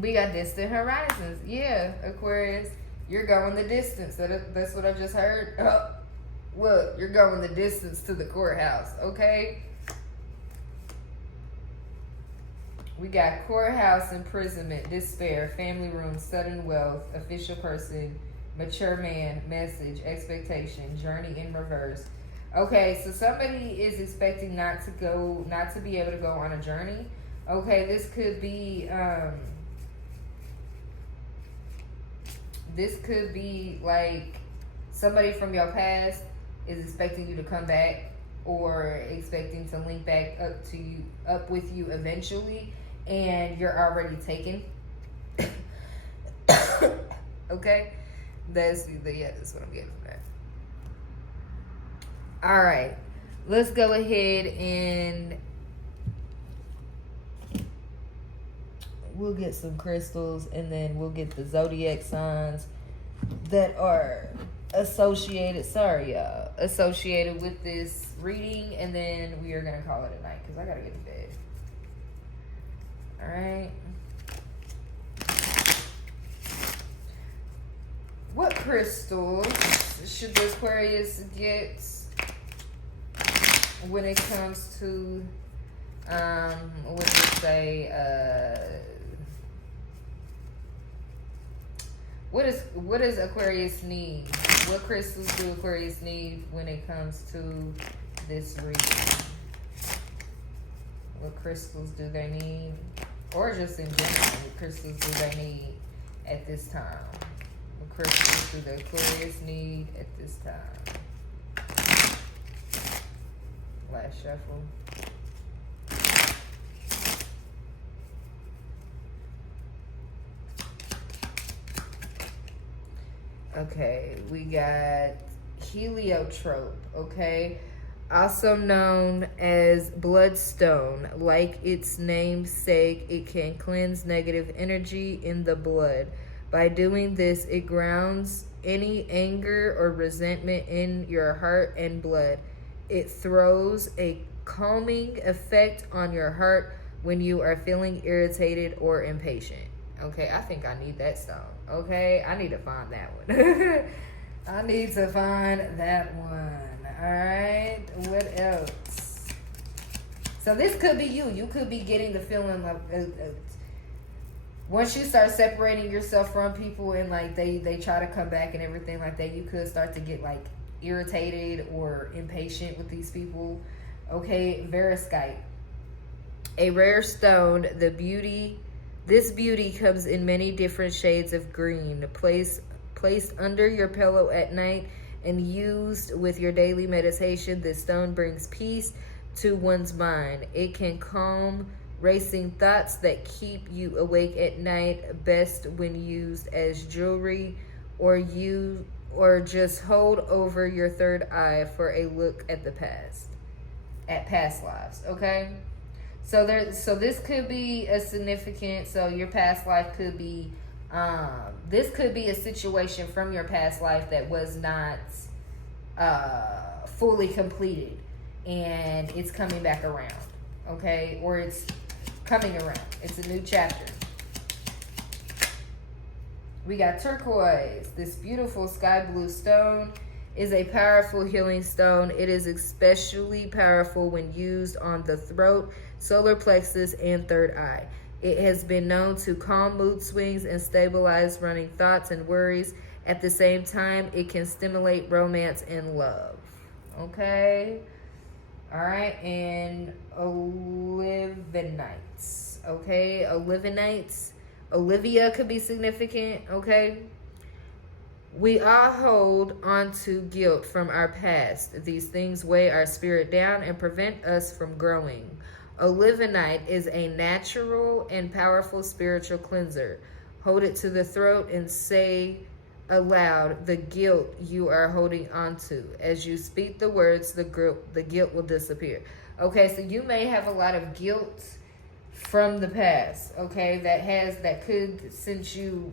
We got distant horizons. Yeah, Aquarius. You're going the distance. That's what I just heard. Oh, look, you're going the distance to the courthouse, okay? We got courthouse, imprisonment, despair, family room, sudden wealth, official person, mature man, message, expectation, journey in reverse. Okay, so somebody is expecting not to be able to go on a journey. Okay, this could be like somebody from your past is expecting you to come back or expecting to link back up with you eventually, and you're already taken. Okay, that's what I'm getting from that. All right, let's go ahead and we'll get some crystals, and then we'll get the zodiac signs that are associated with this reading, and then we are going to call it a night because I got to get to bed. All right. What crystals should the Aquarius get when it comes to, what did it say, what does Aquarius need? What crystals do Aquarius need when it comes to this reading? What crystals do they need? Or just in general, what crystals do they need at this time? What crystals do the Aquarius need at this time? Last shuffle. Okay, we got heliotrope, okay? Also known as bloodstone. Like its namesake, it can cleanse negative energy in the blood. By doing this, it grounds any anger or resentment in your heart and blood. It throws a calming effect on your heart when you are feeling irritated or impatient. Okay, I think I need that stone. Okay, I need to find that one. I need to find that one. All right, what else? So this could be you. You could be getting the feeling like once you start separating yourself from people and like they try to come back and everything like that, you could start to get like irritated or impatient with these people. Okay, Veriskyte, a rare stone. This beauty comes in many different shades of green. Placed under your pillow at night and used with your daily meditation, this stone brings peace to one's mind. It can calm racing thoughts that keep you awake at night, best when used as jewelry or just hold over your third eye for a look at past lives. Okay, so this could be a significant. So your past life could be this could be a situation from your past life that was not fully completed, and it's coming back around. Okay, or it's coming around. It's a new chapter. We got turquoise. This beautiful sky blue stone is a powerful healing stone. It is especially powerful when used on the throat, solar plexus, and third eye. It has been known to calm mood swings and stabilize running thoughts and worries. At the same time, it can stimulate romance and love. Okay? All right, and Olivinites. Okay, Olivinites. Olivia could be significant, okay? We all hold on to guilt from our past. These things weigh our spirit down and prevent us from growing. Olivinite is a natural and powerful spiritual cleanser. Hold it to the throat and say aloud the guilt you are holding on to. As you speak the words, the guilt will disappear. Okay, so you may have a lot of guilt from the past, okay, that could send you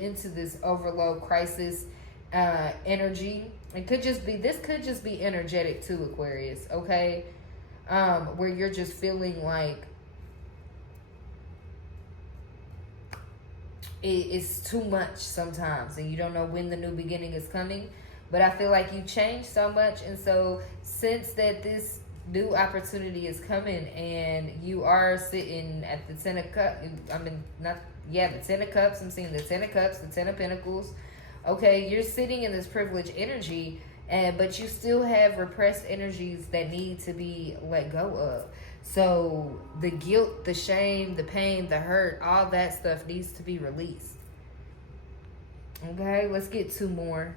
into this overload crisis energy. This could just be energetic too, Aquarius, okay? Where you're just feeling like it's too much sometimes and you don't know when the new beginning is coming. But I feel like you changed so much, and so since that this new opportunity is coming and you are sitting at the 10 of cups, the 10 of cups, I'm seeing the 10 of cups, the 10 of pentacles. Okay, you're sitting in this privileged energy, but you still have repressed energies that need to be let go of. So the guilt, the shame, the pain, the hurt, all that stuff needs to be released. Okay, let's get two more.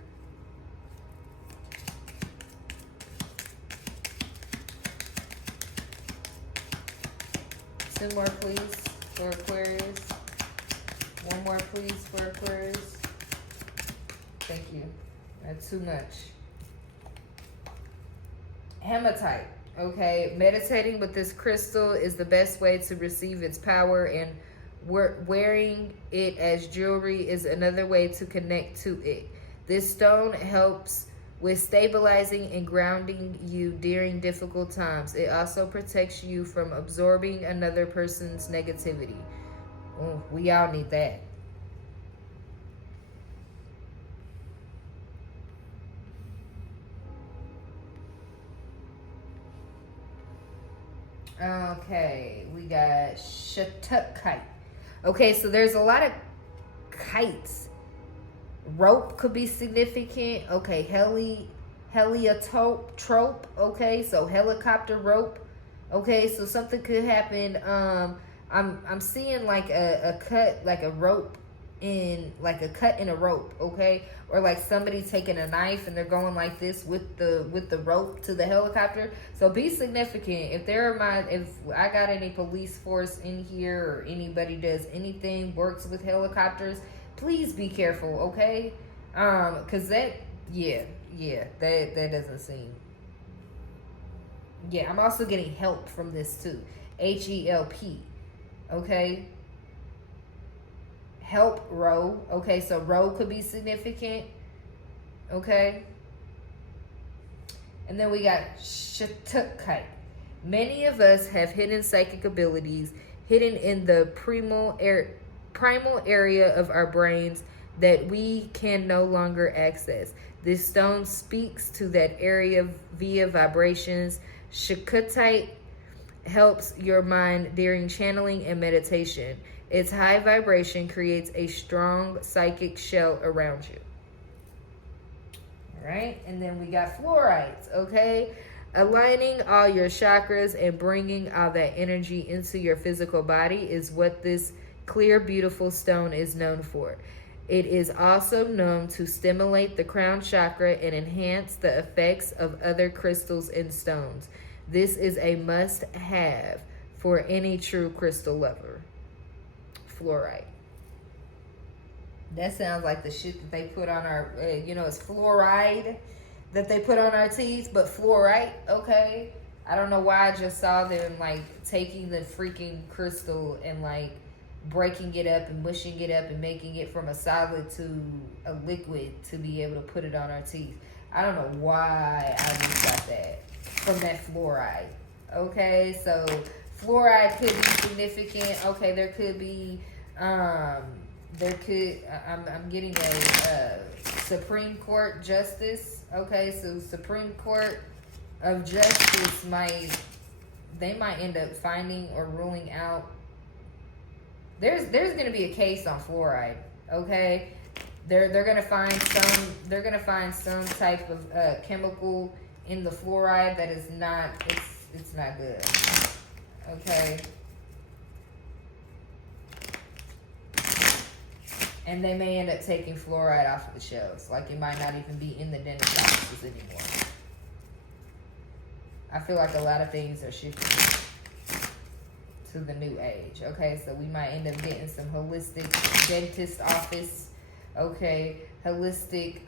Two more, please, for Aquarius. One more, please, for Aquarius. Thank you. That's too much. Hematite. Okay, meditating with this crystal is the best way to receive its power, and wearing it as jewelry is another way to connect to it. This stone helps with stabilizing and grounding you during difficult times. It also protects you from absorbing another person's negativity. Oh, we all need that. Okay, we got Shatukite. Okay, so there's a lot of kites. Rope could be significant. Okay, heliotrope. Okay, so helicopter rope. Okay, so something could happen. I'm seeing like a cut, like a rope in, like a cut in a rope. Okay, or like somebody taking a knife and they're going like this with the rope to the helicopter. So be significant. If I got any police force in here or anybody does anything, works with helicopters, please be careful, okay? Cause that doesn't seem. Yeah, I'm also getting help from this too. HELP. Okay. Help row. Okay, so row could be significant. Okay. And then we got Shatukite. Many of us have hidden psychic abilities hidden in the primal air primal area of our brains that we can no longer access. This stone speaks to that area via vibrations. Shakutite helps your mind during channeling and meditation. Its high vibration creates a strong psychic shell around you. All right, and then we got fluorides, okay? Aligning all your chakras and bringing all that energy into your physical body is what this clear, beautiful stone is known for. It is also known to stimulate the crown chakra and enhance the effects of other crystals and stones. This is a must-have for any true crystal lover. Fluorite. That sounds like the shit that they put on our, it's fluoride that they put on our teeth, but fluorite, okay. I don't know why I just saw them like taking the freaking crystal and like breaking it up and mushing it up and making it from a solid to a liquid to be able to put it on our teeth. I don't know why I just got that from that fluoride. Okay, so fluoride could be significant. Okay, there could be, I'm getting a Supreme Court justice. Okay, so Supreme Court of Justice might end up finding or ruling out. There's going to be a case on fluoride. Okay, they're going to find some type of chemical in the fluoride that is not, it's not good. Okay. And they may end up taking fluoride off of the shelves. Like it might not even be in the dentist offices anymore. I feel like a lot of things are shifting to the new age. Okay, so we might end up getting some holistic dentist office. Okay, holistic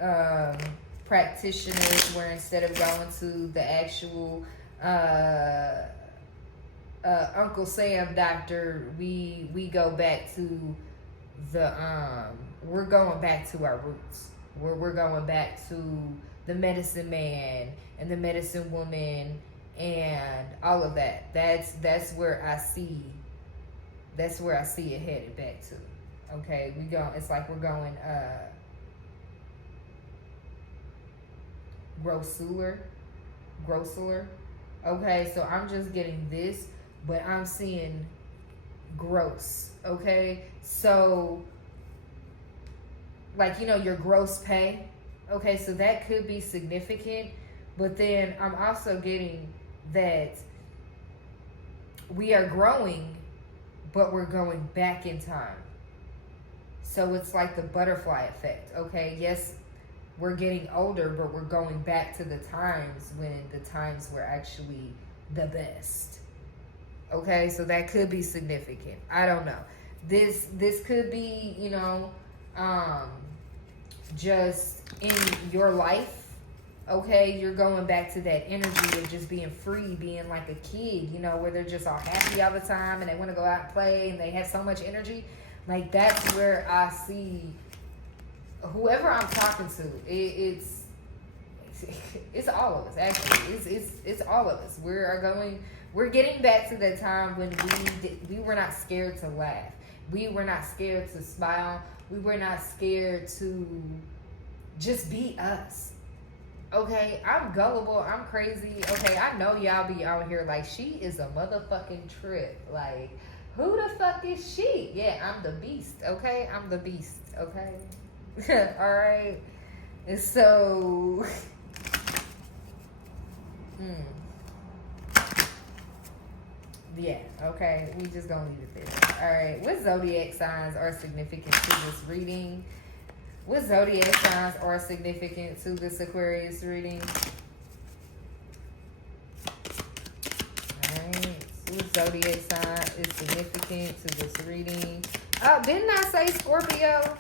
practitioners where instead of going to the actual Uncle Sam doctor, we go back to we're going back to our roots. We're going back to the medicine man and the medicine woman and all of that. That's where I see it headed back to. Okay, it's like we're going grossular. Okay, so I'm just getting this, but I'm seeing gross. Okay, so like your gross pay. Okay, so that could be significant, but then I'm also getting that we are growing, but we're going back in time. So it's like the butterfly effect. Okay, yes, we're getting older, but we're going back to the times when the times were actually the best. Okay, so that could be significant. I don't know. This could be, just in your life. Okay, you're going back to that energy of just being free, being like a kid, where they're just all happy all the time and they want to go out and play and they have so much energy. Like that's where I see whoever I'm talking to. It's all of us actually. It's all of us. We're getting back to that time when we were not scared to laugh. We were not scared to smile. We were not scared to just be us. Okay, I'm gullible. I'm crazy. Okay, I know y'all be out here like, she is a motherfucking trip. Like, who the fuck is she? Yeah, I'm the beast. Okay, I'm the beast. Okay. All right. And so, yeah, okay, we just gonna leave it there. All right, what zodiac signs are significant to this reading? What zodiac signs are significant to this Aquarius reading? All right, what zodiac sign is significant to this reading? Oh, didn't I say Scorpio?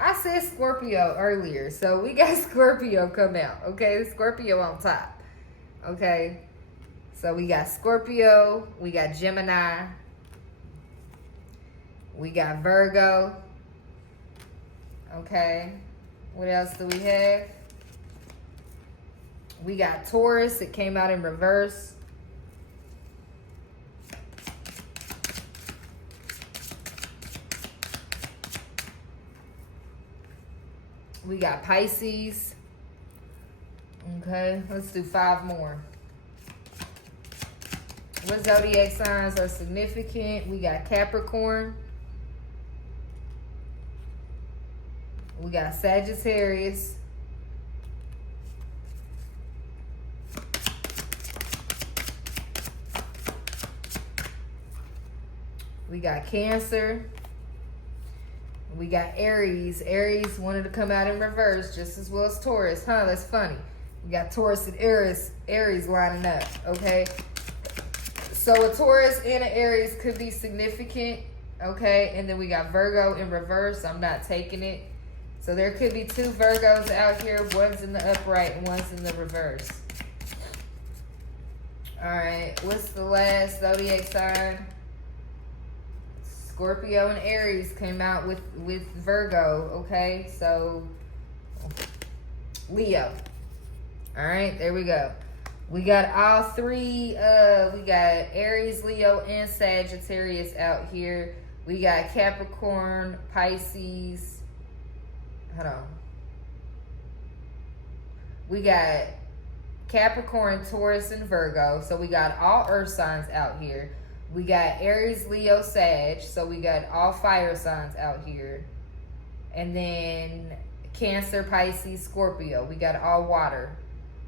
I said Scorpio earlier, so we got Scorpio come out, okay? Scorpio on top, okay? So we got Scorpio, we got Gemini, we got Virgo, okay? What else do we have? We got Taurus, it came out in reverse. We got Pisces. Okay, let's do 5 more. What zodiac signs are significant? We got Capricorn. We got Sagittarius. We got Cancer. We got Aries. Aries wanted to come out in reverse just as well as Taurus. Huh, that's funny. We got Taurus and Aries lining up, okay? So a Taurus and an Aries could be significant, okay? And then we got Virgo in reverse. I'm not taking it. So there could be 2 Virgos out here. One's in the upright and one's in the reverse. All right, what's the last zodiac sign? Scorpio and Aries came out with Virgo, okay? So, Leo. All right, there we go. We got all 3, we got Aries, Leo, and Sagittarius out here. We got Capricorn, Pisces. Hold on. We got Capricorn, Taurus, and Virgo. So we got all earth signs out here. We got Aries, Leo, Sag. So we got all fire signs out here. And then Cancer, Pisces, Scorpio. We got all water.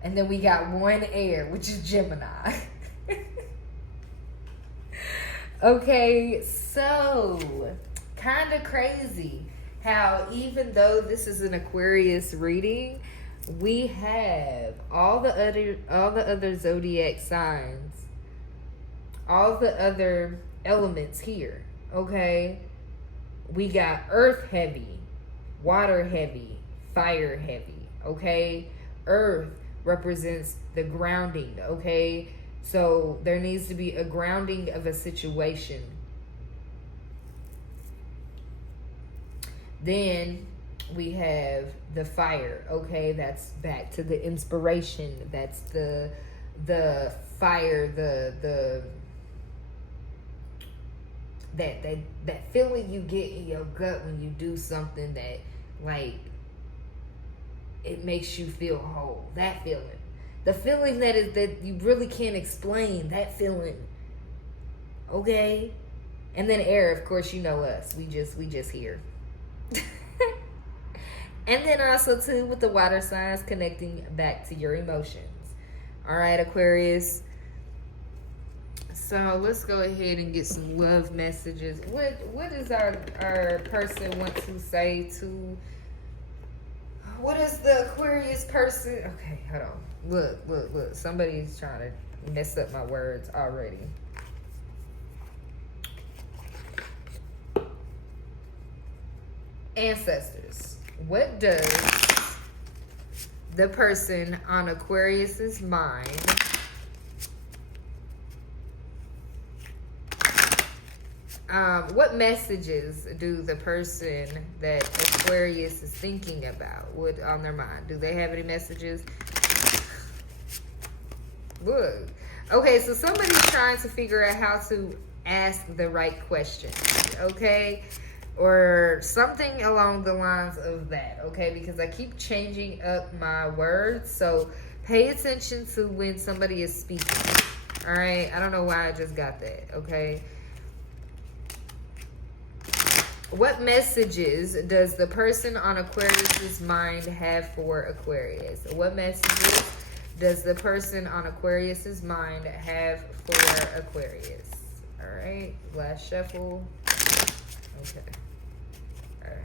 And then we got 1 air, which is Gemini. Okay, so kind of crazy how even though this is an Aquarius reading, we have all the other zodiac signs, all the other elements here, okay? We got earth heavy, water heavy, fire heavy, okay? Earth represents the grounding, okay? So there needs to be a grounding of a situation. Then we have the fire, okay? That's back to the inspiration. That's the fire, that feeling you get in your gut when you do something that, like, it makes you feel whole. That feeling. The feeling that you really can't explain. That feeling. Okay? And then air, of course, you know us. We just here. And then also too with the water signs connecting back to your emotions. All right, Aquarius. So let's go ahead and get some love messages. What does our person want to say to? What is the Aquarius person? Okay, hold on. Look. Somebody's trying to mess up my words already. Ancestors. What does the person on Aquarius's mind what messages do the person that Aquarius is thinking about on their mind? Do they have any messages? Look. Okay, so somebody's trying to figure out how to ask the right question. Okay? Or something along the lines of that, okay? Because I keep changing up my words, so pay attention to when somebody is speaking, all right? I don't know why I just got that, okay? What messages does the person on Aquarius's mind have for Aquarius? What messages does the person on Aquarius's mind have for Aquarius? All right, last shuffle. Okay. All right.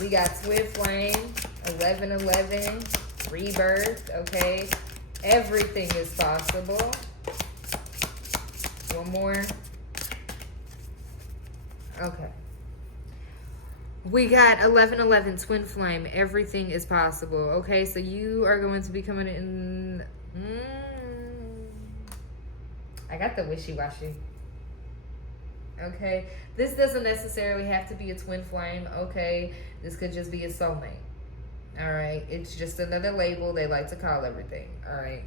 We got Twin Flame, 1111, Rebirth, okay? Everything is possible. One more. Okay. We got 1111, Twin Flame, everything is possible, okay? So you are going to be coming in... I got the wishy-washy. Okay, this doesn't necessarily have to be a twin flame. Okay, this could just be a soulmate. All right, it's just another label they like to call everything. All right,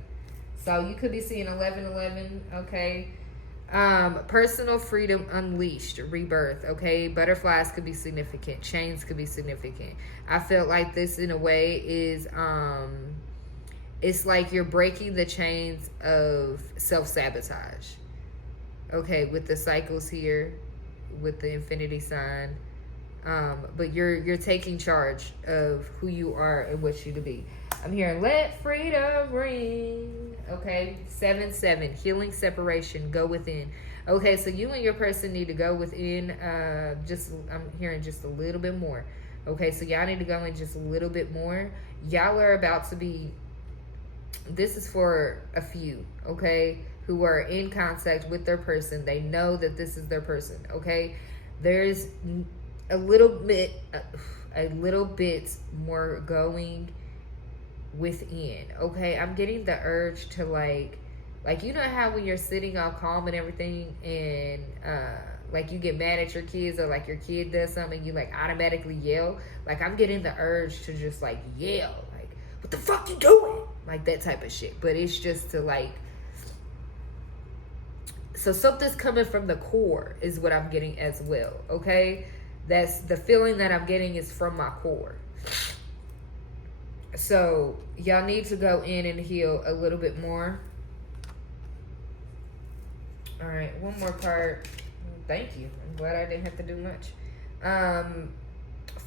so you could be seeing 1111. Okay, Personal freedom unleashed, rebirth. Okay, butterflies could be significant, chains could be significant. I felt like this in a way is it's like you're breaking the chains of self-sabotage. Okay, with the cycles here, with the infinity sign. But you're taking charge of who you are and what you to be. I'm hearing let freedom ring. Okay, 7-7, healing separation, go within. Okay, so you and your person need to go within. I'm hearing just a little bit more. Okay, so y'all need to go in just a little bit more. Y'all are about to be. This is for a few. Okay, who are in contact with their person. They know that this is their person. Okay, there's a little bit more going within. Okay, I'm getting the urge to like you know how when you're sitting all calm and everything, and like you get mad at your kids, or like your kid does something, you like automatically yell. Like I'm getting the urge to just like yell, like what the fuck you doing, like that type of shit. But it's just to like, so something's coming from the core is what I'm getting as well. Okay, that's the feeling that I'm getting is from my core. So y'all need to go in and heal a little bit more. All right, one more part. Thank you. I'm glad I didn't have to do much.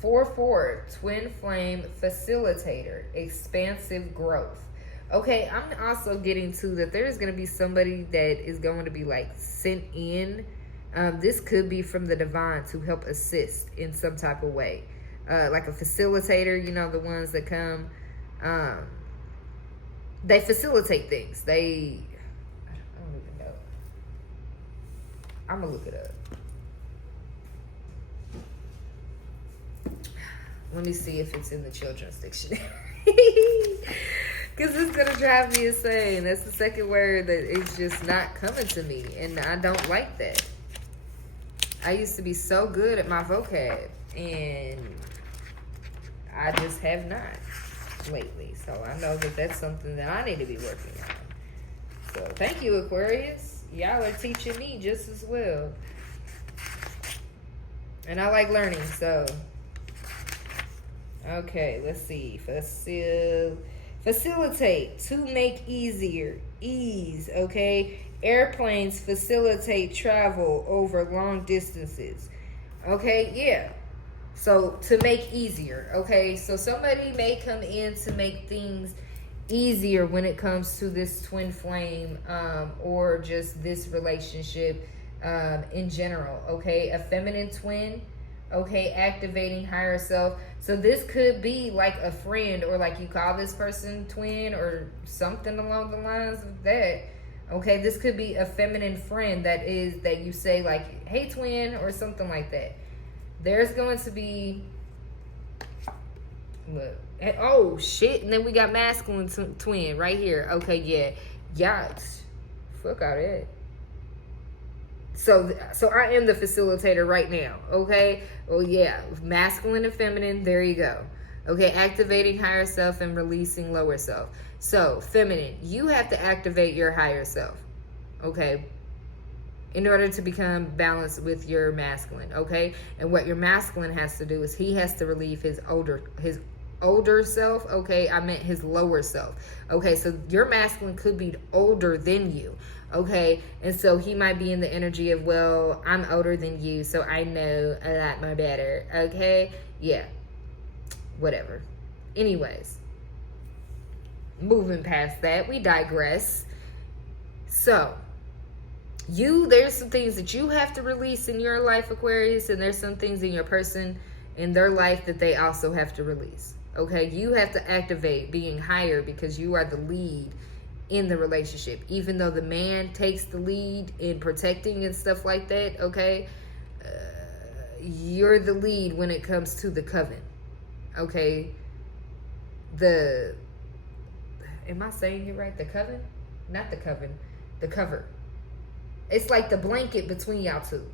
4-4, twin flame facilitator, expansive growth. Okay, I'm also getting to that there's going to be somebody that is going to be like sent in. This could be from the divine to help assist in some type of way. Like a facilitator, you know, the ones that come, they facilitate things. I don't even know. I'm going to look it up. Let me see if it's in the children's dictionary. Because it's going to drive me insane. That's the second word that is just not coming to me. And I don't like that. I used to be so good at my vocab. And I just have not lately. So I know that that's something that I need to be working on. So thank you, Aquarius. Y'all are teaching me just as well. And I like learning, so. Okay, let's see. Facilitate, to make easier, ease, okay? Airplanes facilitate travel over long distances. Okay, yeah. So to make easier, okay? So somebody may come in to make things easier when it comes to this twin flame, or just this relationship in general, okay? A feminine twin, okay, activating higher self. So this could be like a friend, or like you call this person twin, or something along the lines of that. Okay, this could be a feminine friend that you say like, hey twin, or something like that. There's going to be, look, oh shit, and then we got masculine twin right here. Okay, yeah, yachts, fuck out of it. So I am the facilitator right now, okay? Oh yeah, masculine and feminine, there you go. Okay, activating higher self and releasing lower self. So, feminine, you have to activate your higher self, okay? In order to become balanced with your masculine, okay? And what your masculine has to do is he has to relieve his older self, okay? I meant his lower self. Okay, so your masculine could be older than you. Okay, and so he might be in the energy of, well, I'm older than you, so I know a lot more better. Okay, yeah, whatever. Anyways, moving past that, we digress. So, there's some things that you have to release in your life, Aquarius, and there's some things in your person, in their life, that they also have to release. Okay, you have to activate being higher because you are the lead in the relationship, even though the man takes the lead in protecting and stuff like that. Okay, you're the lead when it comes to the coven. Okay, am I saying it right? The coven, not the coven, the cover. It's like the blanket between y'all two,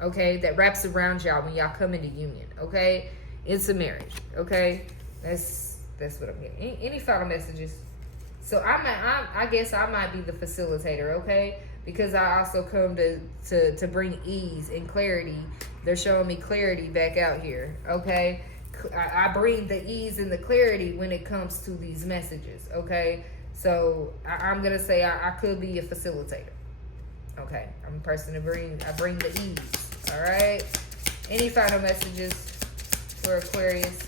okay, that wraps around y'all when y'all come into union. Okay, it's a marriage. Okay, that's what I'm getting. Any final messages? So I guess I might be the facilitator, okay? because I also come to bring ease and clarity. They're showing me clarity back out here, okay? I bring the ease and the clarity when it comes to these messages, okay? So I'm going to say I could be a facilitator, okay? I'm a person to I bring the ease, all right? Any final messages for Aquarius?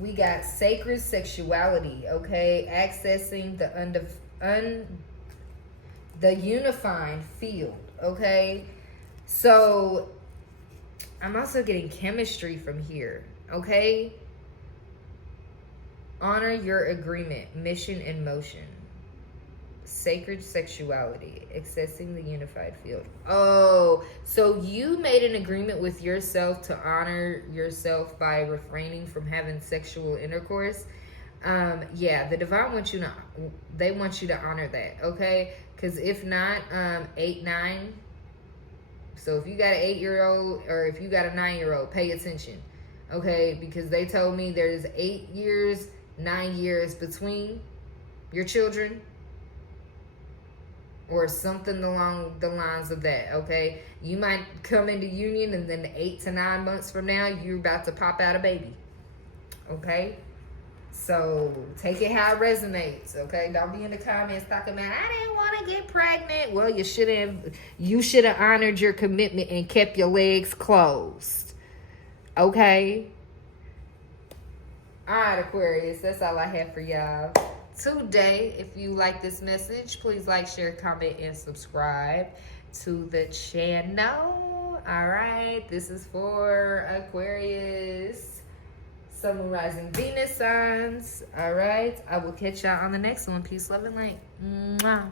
We got sacred sexuality, okay? Accessing the unifying field, okay? So I'm also getting chemistry from here, okay? Honor your agreement, mission and motion. Sacred sexuality, accessing the unified field. Oh, so you made an agreement with yourself to honor yourself by refraining from having sexual intercourse. Yeah, the divine wants you to, they want you to honor that, okay? Because if not, 8, 9. So if you got an 8-year-old or if you got a 9-year-old, pay attention, okay? Because they told me there's 8 years, 9 years between your children, or something along the lines of that, okay? You might come into union and then 8 to 9 months from now, you're about to pop out a baby, okay? So take it how it resonates, okay? Don't be in the comments talking about, I didn't want to get pregnant. Well, you should have honored your commitment and kept your legs closed, okay? All right, Aquarius, that's all I have for y'all today. If you like this message, please like, share, comment, and subscribe to the channel. All right, this is for Aquarius, Sun, Moon, Rising, Venus signs. All right, I will catch y'all on the next one. Peace, love, and light. Mwah.